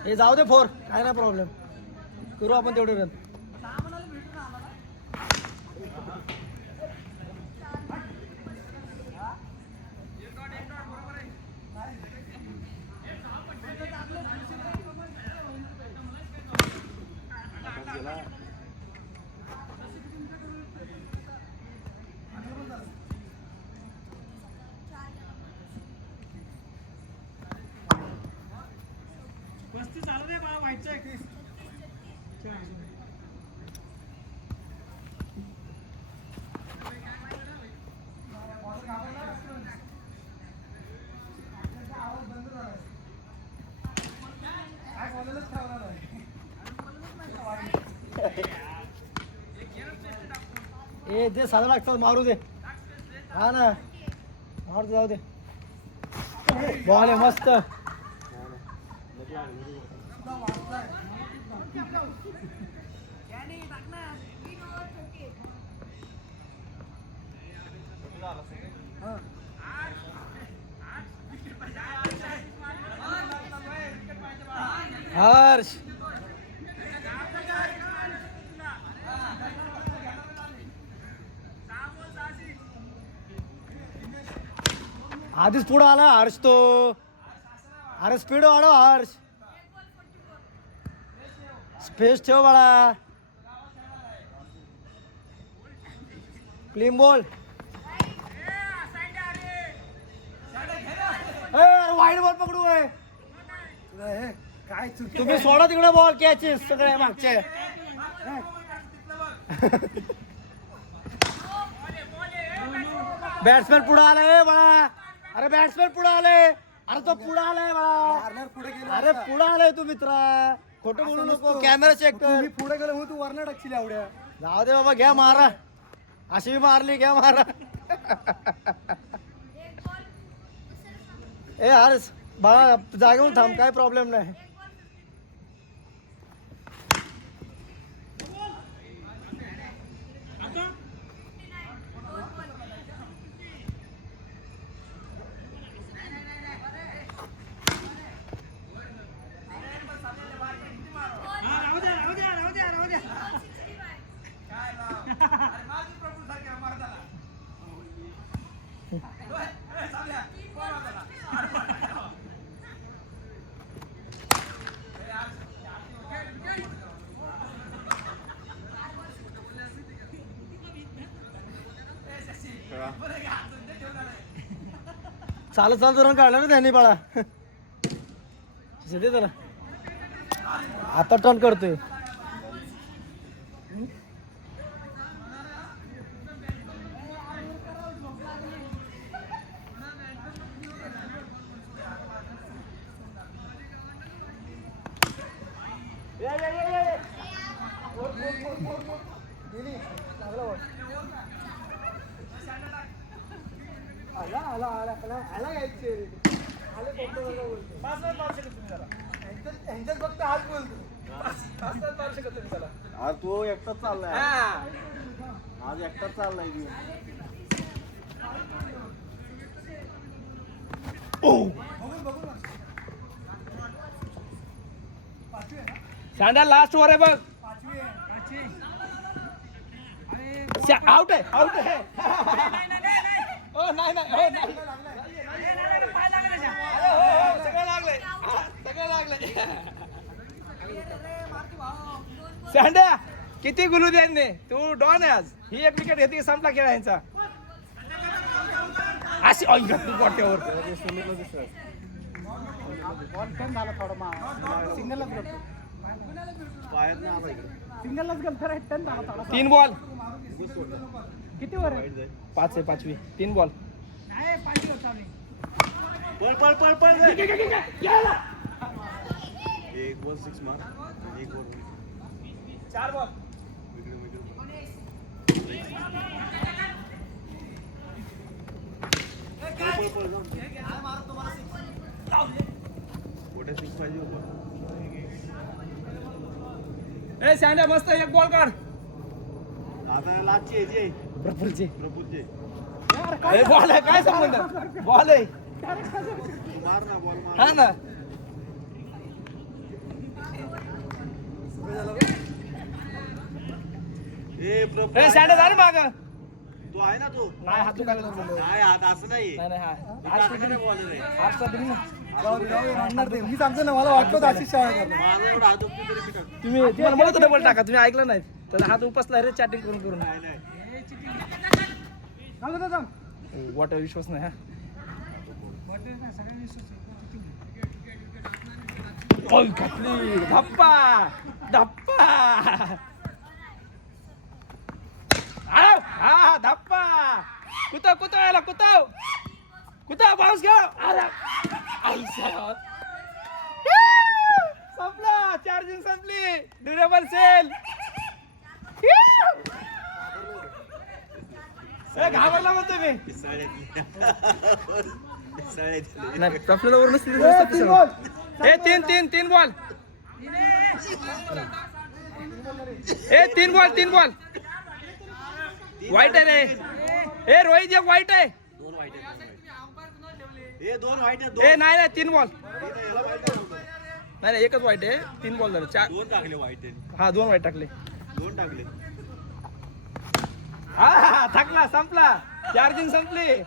हे जाऊ दे फोर काय ना प्रॉब्लेम करू आपण तेवढे रन ए दे साधा लागतात मारू दे हा ना मारू दे जाऊ दे बॉल आहे मस्त हर्ष आधीच पुढे आला हर्ष तो अरे स्पीड वाढव हर्ष स्पेस ठेव बाळा क्लीन बॉल वाईड बॉल पकडू काय तुम्ही सोडा तिकडे बॉल कॅचेस सगळे मागचे बॅट्समॅन पुढे आलाय बाळा अरे बॅट्समॅन पुढे आलाय अरे तो पुढे आलाय बाळा अरे पुढे आलाय तू मित्रा खोटं बोलू नको कॅमेरा चेक कर पुढे गेलो तू वरनं टाकशील एवढ्या जाऊ दे बाबा घ्या मारा अशी मारली घ्या मारा ए हर्ष बाळा जागेहून थांब काय प्रॉब्लेम नाही चालत रन काढला ना त्यांनी बाळा दे जरा आता टर्न करतोय फक्त हात बोलतो आज तो एकटाच चाललाय आज एकटाच चाललाय सांड्या लास्ट वर आहे बघ आउट आहे आउट आहे ओ नाही नाही हो, नाही. सगळं लागलंय सगळं लागलंय सांड्या किती गुलू द्याने तू डॉन आहे आज ही एक विकेट घेतली संपला खेळ यांचा अशी ऑइल घातली गोट्यावर झाला थोडा सिंगलच करतो पायात नाही आला इकडे सिंगलच गेलतो रे टन झाला थोडा 3 बॉल किती वर आहे 5 आहे 5वी 3 बॉल पळ पळ पळ पळ एक वर 6 मार एक वर 4 बॉल मोठे 6 पाहिजे होतं ए सांड्या मस्त एक बॉल काढ आता लाची जे प्रफुलचे प्रभूचे ए बॉल आहे काय संबंध बॉल आहे मार ना बॉल मार हा ना ए सांड्या झालं माग तू आहे ना तू नाही हात दुखायला लागला. नाही हात असं नाही नाही नाही हा बॉल आहे हात तर तुम्ही मी सांगतो ना मला वाटतं अशी शाळा करणार माझा एवढा हात दुखतो तरी मी टाकतो तुम्हाला म्हणत डबल टाका तुम्ही ऐकलं नाही त्याला हात उपसला रे चॅटिंग करून करून नाही नाही वाटर विश्वास नाही हा ओय घातली धप्पा धप्पा आव हा धप्पा कुताव कुताव याला कुताव कुताव बाउन्स घ्या अरे आईसा संपला चार्जिंग संपली ड्युरेबल सेल घाबरला म्हणतो मी नाही प्रफुल्ल वरून ए तीन बॉल ए तीन बॉल वाईट आहे रे ए रोहित एक वाईट आहे दोन वाईट ए नाही 3 बॉल नाही एकच वाईट आहे 3 बॉल झाले 4 दोन टाकले वाईट हा 2 वाईट टाकले दोन टाकले हा थकला संपला चार्जिंग संपली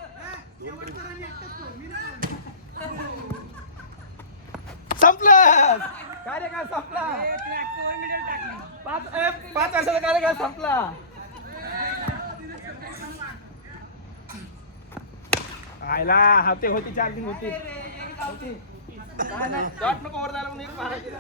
संपलं कार्यकाळ संपला 5 वर्षाचा कार्यकाळ संपला आयला हप्ते होती चार्जिंग होती काय नाही डॉट नको वर जायला म्हणून एक मारायची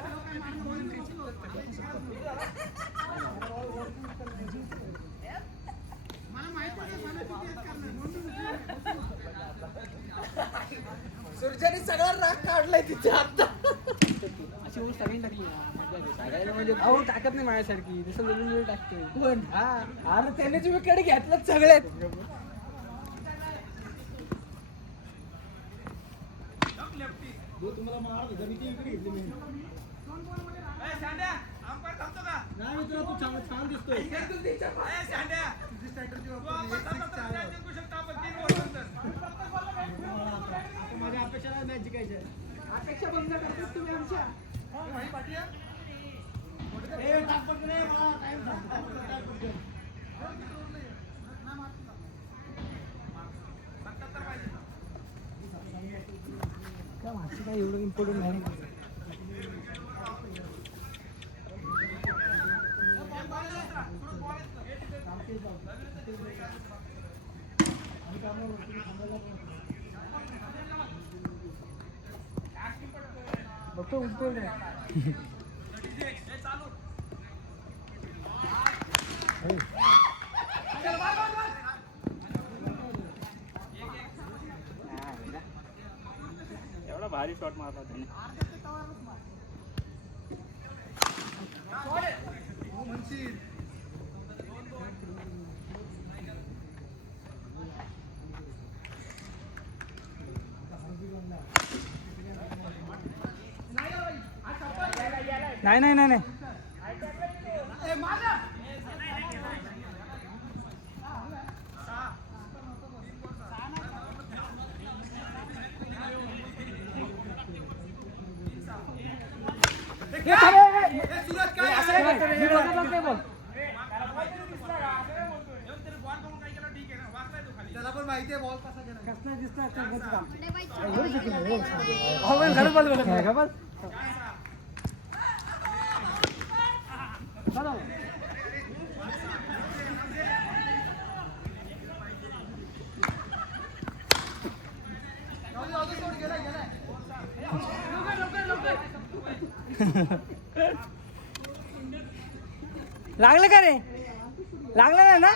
सुरजाने सगळा राग काढलाय तिथे आता अशी गोष्ट सगळी टाकली म्हणजे अहो टाकत नाही माझ्यासारखी जसं वेगळी टाकते कोण हा अरे त्याने तुम्ही कडे घेतलं सगळ्यात तुम्हाला मारत होता मी ती इकडे घेतली मी नाही मित्रा तू छान दिसतोय माझ्या अपेक्षा मॅच जिंकायच्या अपेक्षा बंद करतात तुम्ही आमच्या काय एवढं इम्पॉर्टंट नाही फक्त उठतोय नाही. एवढा भारी शॉट मारला त्याने. नाही नाही नाही नाही त्याला पण माहिती आहे बॉल कसा गेला. लागलं का रे लागलं नाही ना